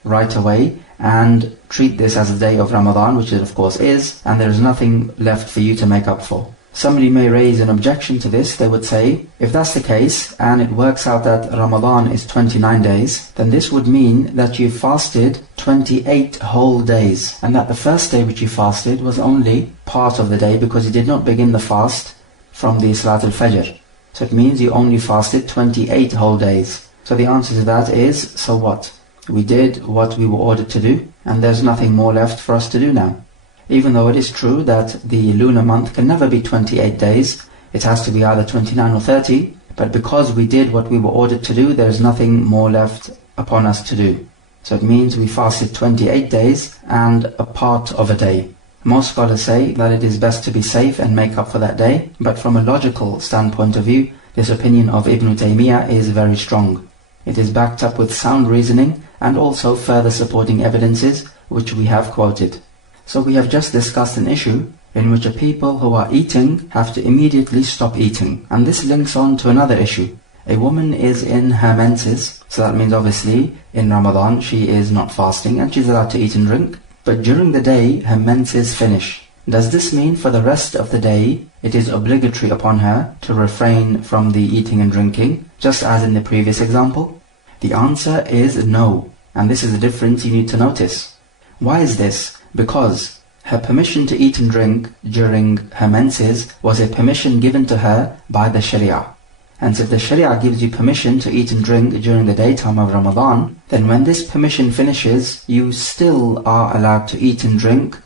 right away and treat this as a day of Ramadan, which it of course is, and there is nothing left for you to make up for. Somebody may raise an objection to this. They would say, if that's the case, and it works out that Ramadan is 29 days, then this would mean that you fasted 28 whole days, and that the first day which you fasted was only part of the day because you did not begin the fast from the Salat al-Fajr. So it means you only fasted 28 whole days. So the answer to that is, so what? We did what we were ordered to do, and there's nothing more left for us to do now. Even though it is true that the lunar month can never be 28 days, it has to be either 29 or 30, but because we did what we were ordered to do, there is nothing more left upon us to do. So it means we fasted 28 days and a part of a day. Most scholars say that it is best to be safe and make up for that day, but from a logical standpoint of view, this opinion of Ibn Taymiyyah is very strong. It is backed up with sound reasoning and also further supporting evidences which we have quoted. So we have just discussed an issue in which a people who are eating have to immediately stop eating. And this links on to another issue. A woman is in her menses, so that means obviously in Ramadan she is not fasting and she's allowed to eat and drink. But during the day her menses finish. Does this mean for the rest of the day it is obligatory upon her to refrain from the eating and drinking, just as in the previous example? The answer is no. And this is a difference you need to notice. Why is this? Because her permission to eat and drink during her menses was a permission given to her by the Sharia. And so if the Sharia gives you permission to eat and drink during the daytime of Ramadan, then when this permission finishes, you still are allowed to eat and drink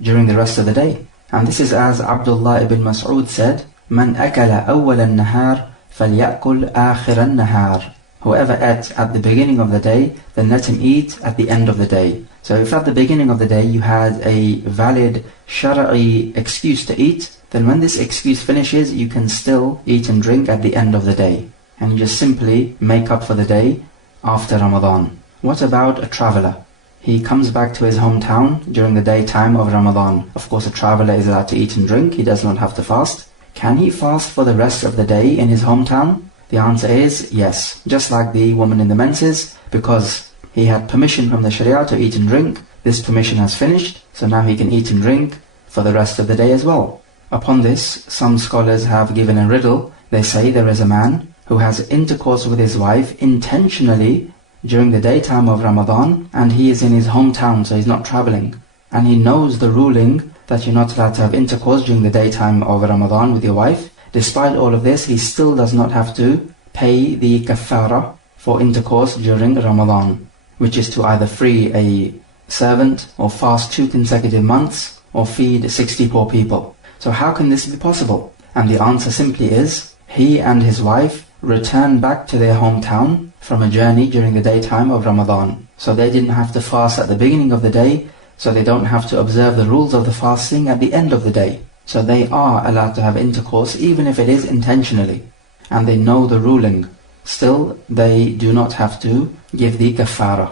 during the rest of the day. And this is as Abdullah ibn Mas'ud said, "Man akala awwal an-nahar falyakul akhir an-nahar." Whoever ate at the beginning of the day, then let him eat at the end of the day. So if at the beginning of the day you had a valid Shara'i excuse to eat, then when this excuse finishes, you can still eat and drink at the end of the day. And you just simply make up for the day after Ramadan. What about a traveler? He comes back to his hometown during the daytime of Ramadan. Of course, a traveler is allowed to eat and drink. He does not have to fast. Can he fast for the rest of the day in his hometown? The answer is yes. Just like the woman in the menses, because he had permission from the Sharia to eat and drink. This permission has finished, so now he can eat and drink for the rest of the day as well. Upon this, some scholars have given a riddle. They say there is a man who has intercourse with his wife intentionally during the daytime of Ramadan, and he is in his hometown, so he's not traveling. And he knows the ruling that you're not allowed to have intercourse during the daytime of Ramadan with your wife. Despite all of this, he still does not have to pay the kafara for intercourse during Ramadan, which is to either free a servant, or fast 2 consecutive months, or feed 60 poor people. So how can this be possible? And the answer simply is, he and his wife return back to their hometown from a journey during the daytime of Ramadan. So they didn't have to fast at the beginning of the day, so they don't have to observe the rules of the fasting at the end of the day. So they are allowed to have intercourse even if it is intentionally, and they know the ruling. Still, they do not have to give the kafara.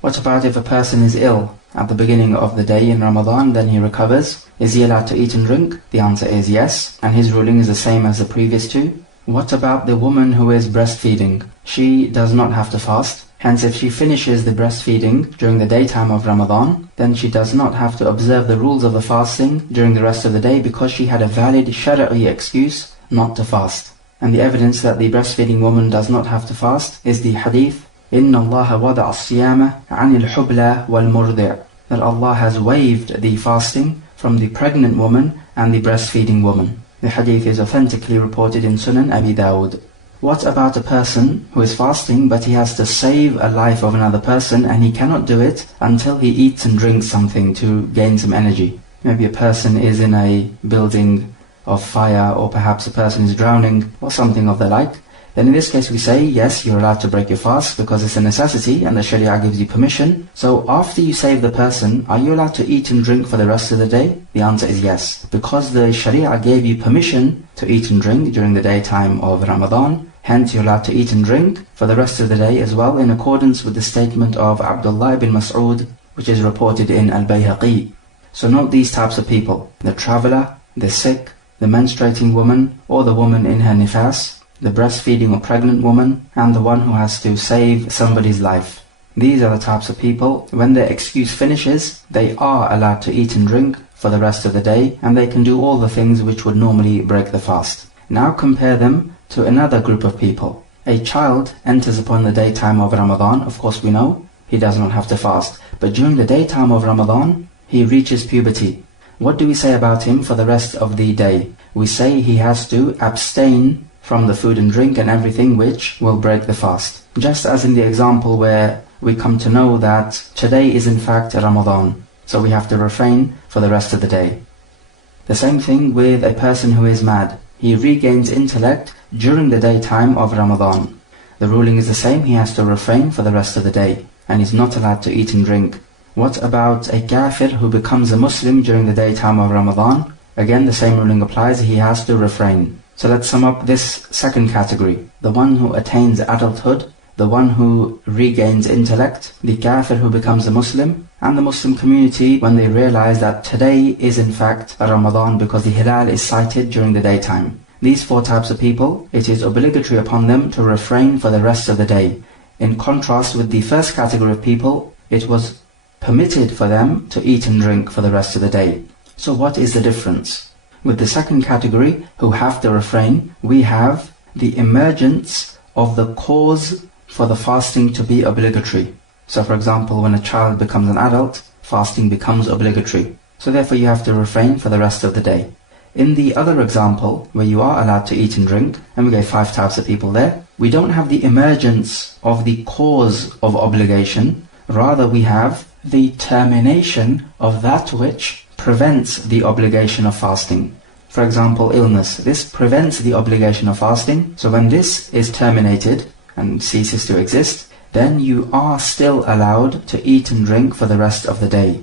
What about if a person is ill at the beginning of the day in Ramadan, then he recovers? Is he allowed to eat and drink? The answer is yes, and his ruling is the same as the previous two. What about the woman who is breastfeeding? She does not have to fast. Hence, if she finishes the breastfeeding during the daytime of Ramadan, then she does not have to observe the rules of the fasting during the rest of the day because she had a valid Shara'i excuse not to fast. And the evidence that the breastfeeding woman does not have to fast is the hadith, إِنَّ اللَّهَ وَضَعَ الصِّيَامَ عَنِ الْحُبْلَى وَالْمُرْضِعِ, that Allah has waived the fasting from the pregnant woman and the breastfeeding woman. The hadith is authentically reported in Sunan Abi Dawud. What about a person who is fasting but he has to save a life of another person and he cannot do it until he eats and drinks something to gain some energy? Maybe a person is in a building of fire, or perhaps a person is drowning or something of the like. Then in this case we say, yes, you're allowed to break your fast because it's a necessity and the Sharia gives you permission. So after you save the person, are you allowed to eat and drink for the rest of the day? The answer is yes. Because the Sharia gave you permission to eat and drink during the daytime of Ramadan, hence you're allowed to eat and drink for the rest of the day as well, in accordance with the statement of Abdullah ibn Mas'ud, which is reported in Al-Bayhaqi. So note these types of people: the traveller, the sick, the menstruating woman, or the woman in her nifas, the breastfeeding or pregnant woman, and the one who has to save somebody's life. These are the types of people, when their excuse finishes, they are allowed to eat and drink for the rest of the day, and they can do all the things which would normally break the fast. Now compare them to another group of people. A child enters upon the daytime of Ramadan. Of course we know he does not have to fast, but during the daytime of Ramadan, he reaches puberty. What do we say about him for the rest of the day? We say he has to abstain from the food and drink and everything which will break the fast. Just as in the example where we come to know that today is in fact Ramadan, so we have to refrain for the rest of the day. The same thing with a person who is mad. He regains intellect during the daytime of Ramadan. The ruling is the same, he has to refrain for the rest of the day, and he's not allowed to eat and drink. What about a kafir who becomes a Muslim during the daytime of Ramadan? Again, the same ruling applies, he has to refrain. So let's sum up this second category: the one who attains adulthood, the one who regains intellect, the kafir who becomes a Muslim, and the Muslim community when they realize that today is in fact Ramadan because the hilal is sighted during the daytime. These four types of people, it is obligatory upon them to refrain for the rest of the day. In contrast with the first category of people, it was permitted for them to eat and drink for the rest of the day. So what is the difference? With the second category, who have to refrain, we have the emergence of the cause for the fasting to be obligatory. So for example, when a child becomes an adult, fasting becomes obligatory. So therefore you have to refrain for the rest of the day. In the other example, where you are allowed to eat and drink, and we gave 5 types of people there, we don't have the emergence of the cause of obligation, rather we have the termination of that which prevents the obligation of fasting. For example, illness. This prevents the obligation of fasting. So when this is terminated and ceases to exist, then you are still allowed to eat and drink for the rest of the day,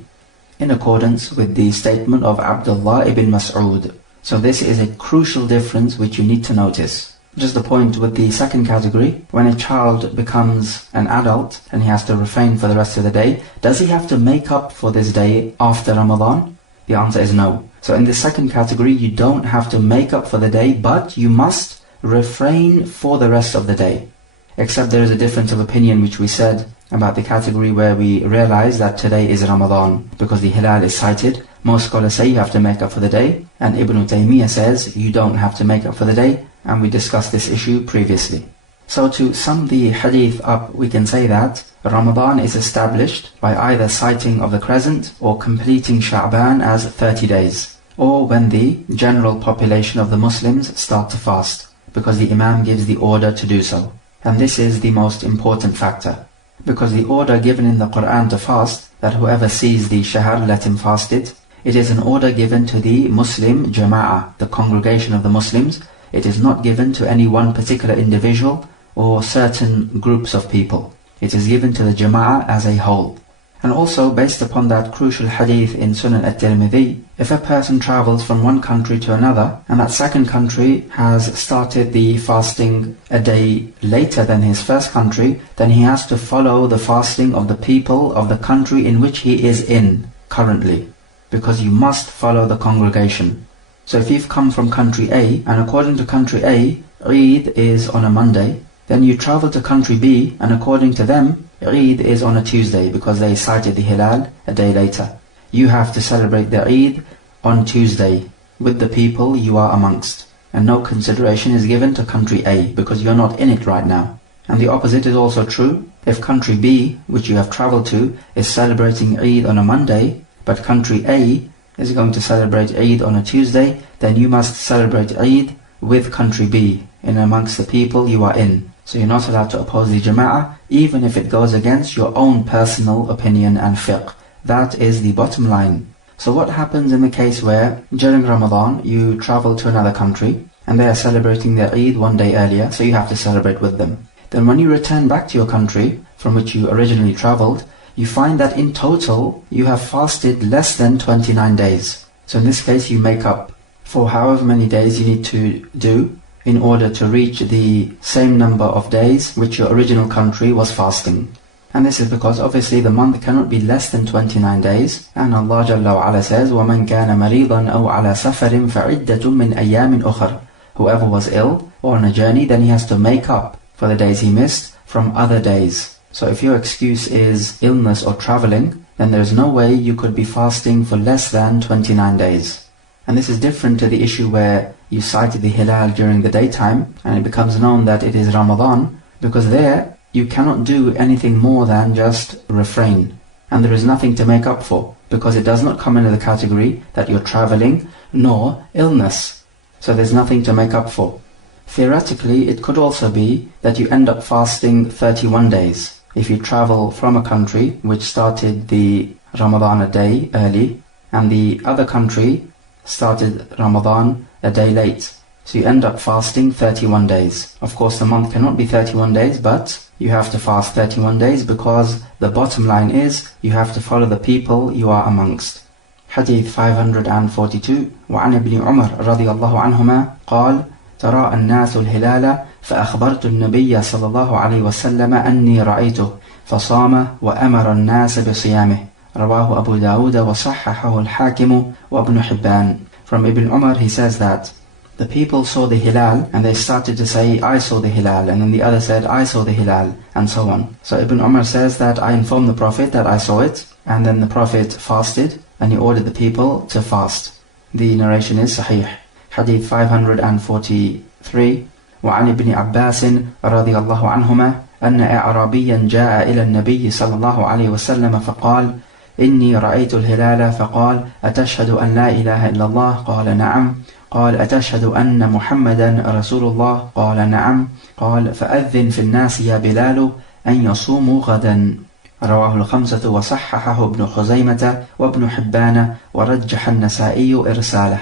in accordance with the statement of Abdullah ibn Mas'ud. So this is a crucial difference which you need to notice. Just the point with the second category, when a child becomes an adult and he has to refrain for the rest of the day, does he have to make up for this day after Ramadan? The answer is no. So in the second category, you don't have to make up for the day, but you must refrain for the rest of the day. Except there is a difference of opinion which we said about the category where we realize that today is Ramadan because the hilal is sighted. Most scholars say you have to make up for the day, and Ibn Taymiyyah says you don't have to make up for the day, and we discussed this issue previously. So to sum the hadith up, we can say that Ramadan is established by either sighting of the crescent or completing Sha'ban as 30 days, or when the general population of the Muslims start to fast, because the Imam gives the order to do so. And this is the most important factor, because the order given in the Quran to fast, that whoever sees the shahar, let him fast it, it is an order given to the Muslim Jama'ah, the congregation of the Muslims. It is not given to any one particular individual or certain groups of people. It is given to the Jama'ah as a whole. And also, based upon that crucial hadith in Sunan at-Tirmidhi, if a person travels from one country to another, and that second country has started the fasting a day later than his first country, then he has to follow the fasting of the people of the country in which he is in currently, because you must follow the congregation. So if you've come from country A, and according to country A, Eid is on a Monday, then you travel to country B, and according to them, Eid is on a Tuesday because they sighted the hilal a day later. You have to celebrate the Eid on Tuesday with the people you are amongst. and no consideration is given to country A because you're not in it right now. And the opposite is also true. If country B, which you have traveled to, is celebrating Eid on a Monday, but country A is going to celebrate Eid on a Tuesday, then you must celebrate Eid with country B in amongst the people you are in. So you're not allowed to oppose the Jama'ah, even if it goes against your own personal opinion and fiqh. That is the bottom line. So what happens in the case where during Ramadan you travel to another country and they are celebrating their Eid one day earlier, so you have to celebrate with them. Then when you return back to your country from which you originally traveled, you find that in total you have fasted less than 29 days. So in this case you make up for however many days you need to do in order to reach the same number of days which your original country was fasting. And this is because obviously the month cannot be less than 29 days. And Allah Jalla wa Ala says, وَمَنْ كَانَ مَرِيضًا أَوْ عَلَى سَفَرٍ فَعِدَّةٌ مِّنْ أَيَّامٍ أُخَرٍ. Whoever was ill or on a journey, then he has to make up for the days he missed from other days. So if your excuse is illness or traveling, then there is no way you could be fasting for less than 29 days. And this is different to the issue where you sighted the hilal during the daytime and it becomes known that it is Ramadan, because there you cannot do anything more than just refrain. And there is nothing to make up for, because it does not come into the category that you're traveling nor illness. So there's nothing to make up for. Theoretically, it could also be that you end up fasting 31 days. If you travel from a country which started the Ramadan a day early, and the other country started Ramadan a day late. So you end up fasting 31 days. Of course, the month cannot be 31 days, but you have to fast 31 days because the bottom line is you have to follow the people you are amongst. Hadith 542. وعن ابن عمر رضي الله عنهما قال: ترى الناس الهلال فأخبرت النبي صلى الله عليه وسلم أني رأيته فصام وأمر الناس بصيامه. رواه أبو داود وصححه الحاكم وابن حبان. From Ibn Umar, he says that the people saw the hilal and they started to say, I saw the hilal, and then the other said, I saw the hilal, and so on. So Ibn Umar says that I informed the Prophet that I saw it, and then the Prophet fasted and he ordered the people to fast. The narration is Sahih. Hadith 543. وعن ابن عباس رضي الله عنهما أن أعرابيا جاء إلى النبي صلى الله عليه وسلم فقال: إني رأيت الهلال. فقال: أتشهد أن لا إله إلا الله؟ قال: نعم. قال: أتشهد أن محمدا رسول الله؟ قال: نعم. قال: فأذن في الناس يا بلال أن يصوموا غدا. رواه الخمسة وصححه ابن خزيمة وابن حبان ورجح النسائي إرساله.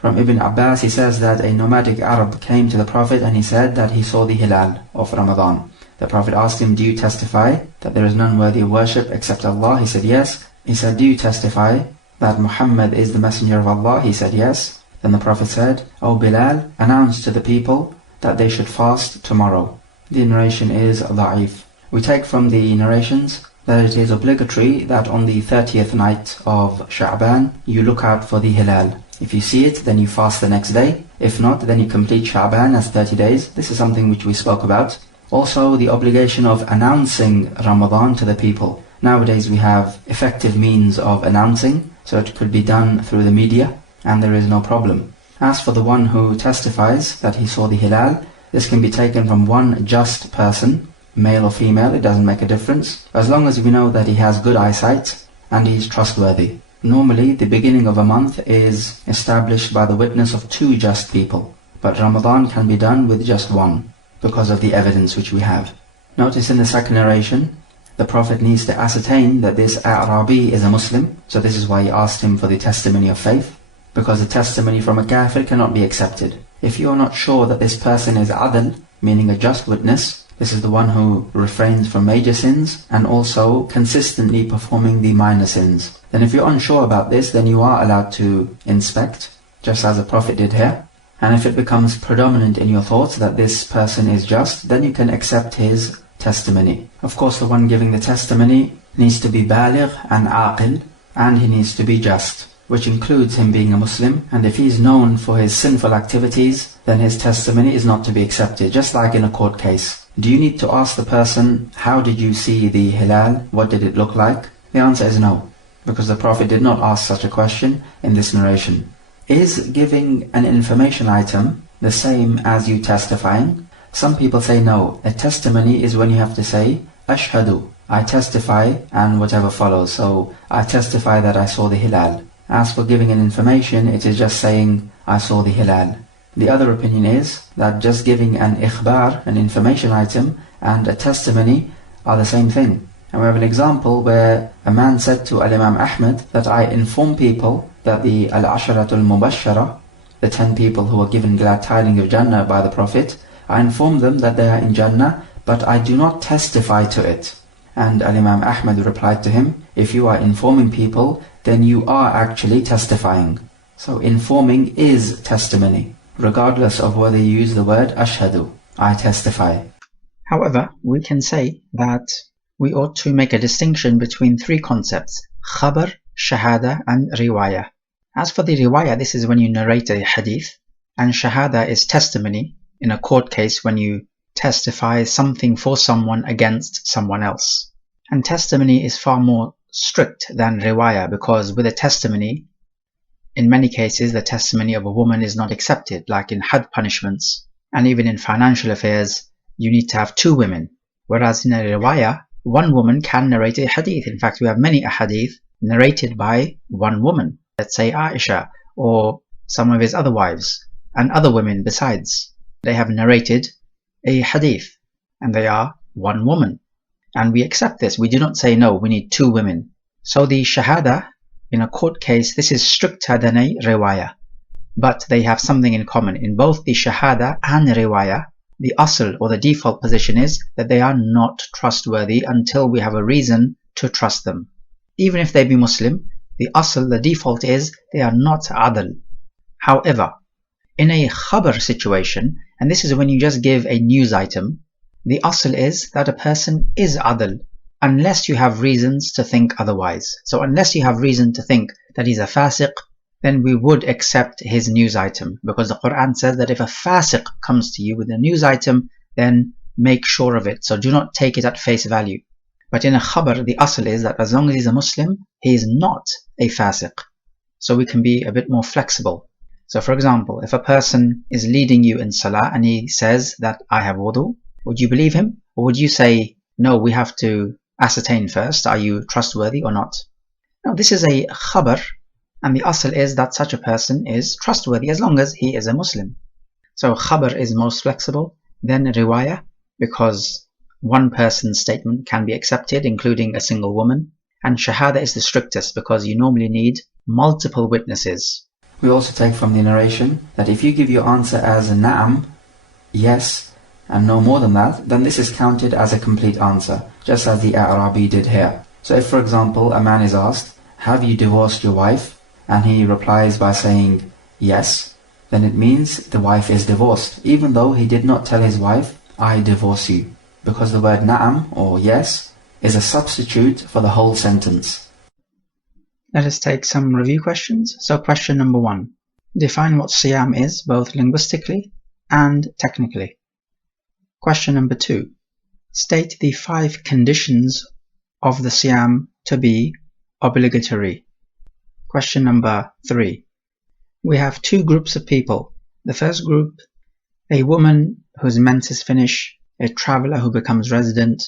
From Ibn Abbas, he says that a nomadic Arab came to the Prophet and he said that he saw the hilal of Ramadan. The Prophet asked him, do you testify that there is none worthy of worship except Allah? He said yes. He said, do you testify that Muhammad is the messenger of Allah? He said yes. Then the Prophet said, O Bilal, announce to the people that they should fast tomorrow. The narration is da'if. We take from the narrations that it is obligatory that on the 30th night of Sha'ban you look out for the hilal. If you see it, then you fast the next day. If not, then you complete Sha'ban as 30 days. This is something which we spoke about. Also, the obligation of announcing Ramadan to the people. Nowadays we have effective means of announcing, so it could be done through the media, and there is no problem. As for the one who testifies that he saw the hilal, this can be taken from one just person, male or female, it doesn't make a difference, as long as we know that he has good eyesight and he is trustworthy. Normally, the beginning of a month is established by the witness of two just people, but Ramadan can be done with just one, because of the evidence which we have. Notice in the second narration, the Prophet needs to ascertain that this A'rabi is a Muslim, so this is why he asked him for the testimony of faith, because the testimony from a kafir cannot be accepted. If you are not sure that this person is adl, meaning a just witness, this is the one who refrains from major sins and also consistently performing the minor sins. Then if you're unsure about this, then you are allowed to inspect, just as the Prophet did here. And if it becomes predominant in your thoughts that this person is just, then you can accept his testimony. Of course, the one giving the testimony needs to be baligh and aqil, and he needs to be just, which includes him being a Muslim. And if he is known for his sinful activities, then his testimony is not to be accepted, just like in a court case. Do you need to ask the person, how did you see the hilal? What did it look like? The answer is no, because the Prophet did not ask such a question in this narration. Is giving an information item the same as you testifying? Some people say no, a testimony is when you have to say ashhadu, I testify, and whatever follows. So I testify that I saw the hilal. As for giving an information, it is just saying I saw the hilal. The other opinion is that just giving an ikhbar, an information item, and a testimony are the same thing. And we have an example where a man said to Al-Imam Ahmad that I inform people that the Al-Asharatul Mubashara, the 10 people who were given glad tidings of Jannah by the Prophet, I inform them that they are in Jannah, but I do not testify to it. And Al-Imam Ahmad replied to him, if you are informing people, then you are actually testifying. So informing is testimony, regardless of whether you use the word ashhadu, I testify. However, we can say that we ought to make a distinction between three concepts: khabar, shahada, and riwayah. As for the riwayah, this is when you narrate a hadith, and shahada is testimony in a court case when you testify something for someone against someone else. And testimony is far more strict than riwayah, because with a testimony, in many cases the testimony of a woman is not accepted, like in had punishments, and even in financial affairs you need to have 2 women, whereas in a riwayah, 1 woman can narrate a hadith. In fact, we have many hadith narrated by 1 woman, let's say Aisha or some of his other wives, and other women besides. They have narrated a hadith and they are 1 woman, and we accept this. We do not say no, we need 2 women. So the shahada in a court case, this is stricter than a riwayah, but they have something in common. In both the shahada and riwayah, the asl or the default position is that they are not trustworthy until we have a reason to trust them. Even if they be Muslim, the asl, the default is they are not adl. However, in a khabar situation, and this is when you just give a news item, the asl is that a person is adl, unless you have reasons to think otherwise. So unless you have reason to think that he's a fasiq, then we would accept his news item, because the Quran says that if a fasiq comes to you with a news item, then make sure of it. So do not take it at face value. But in a khabar, the asl is that as long as he's a Muslim, he is not a fasiq. So we can be a bit more flexible. So for example, if a person is leading you in salah and he says that I have wudu, would you believe him? Or would you say, no, we have to ascertain first, are you trustworthy or not? Now this is a khabar, and the asl is that such a person is trustworthy as long as he is a Muslim. So khabar is most flexible than riwayah, because 1 person's statement can be accepted, including a single woman, and shahada is the strictest because you normally need multiple witnesses. We also take from the narration that if you give your answer as na'am, yes, and no more than that, then this is counted as a complete answer, just as the A'rabi did here. So if, for example, a man is asked, have you divorced your wife? And he replies by saying yes, then it means the wife is divorced, even though he did not tell his wife, I divorce you, because the word na'am, or yes, is a substitute for the whole sentence. Let us take some review questions. So question number 1. Define what siyam is, both linguistically and technically. Question number 2. State the 5 conditions of the siyam to be obligatory. Question number 3. We have 2 groups of people. The first group, a woman whose menses finish, a traveler who becomes resident,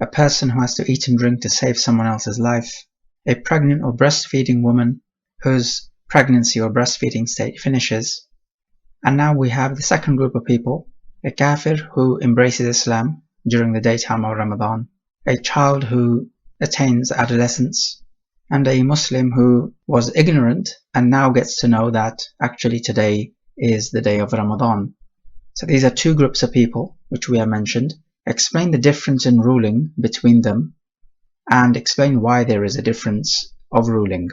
a person who has to eat and drink to save someone else's life, a pregnant or breastfeeding woman whose pregnancy or breastfeeding state finishes. And now we have the second group of people, a kafir who embraces Islam during the daytime of Ramadan, a child who attains adolescence, and a Muslim who was ignorant and now gets to know that actually today is the day of Ramadan. So these are 2 groups of people which we have mentioned. Explain the difference in ruling between them and explain why there is a difference of ruling.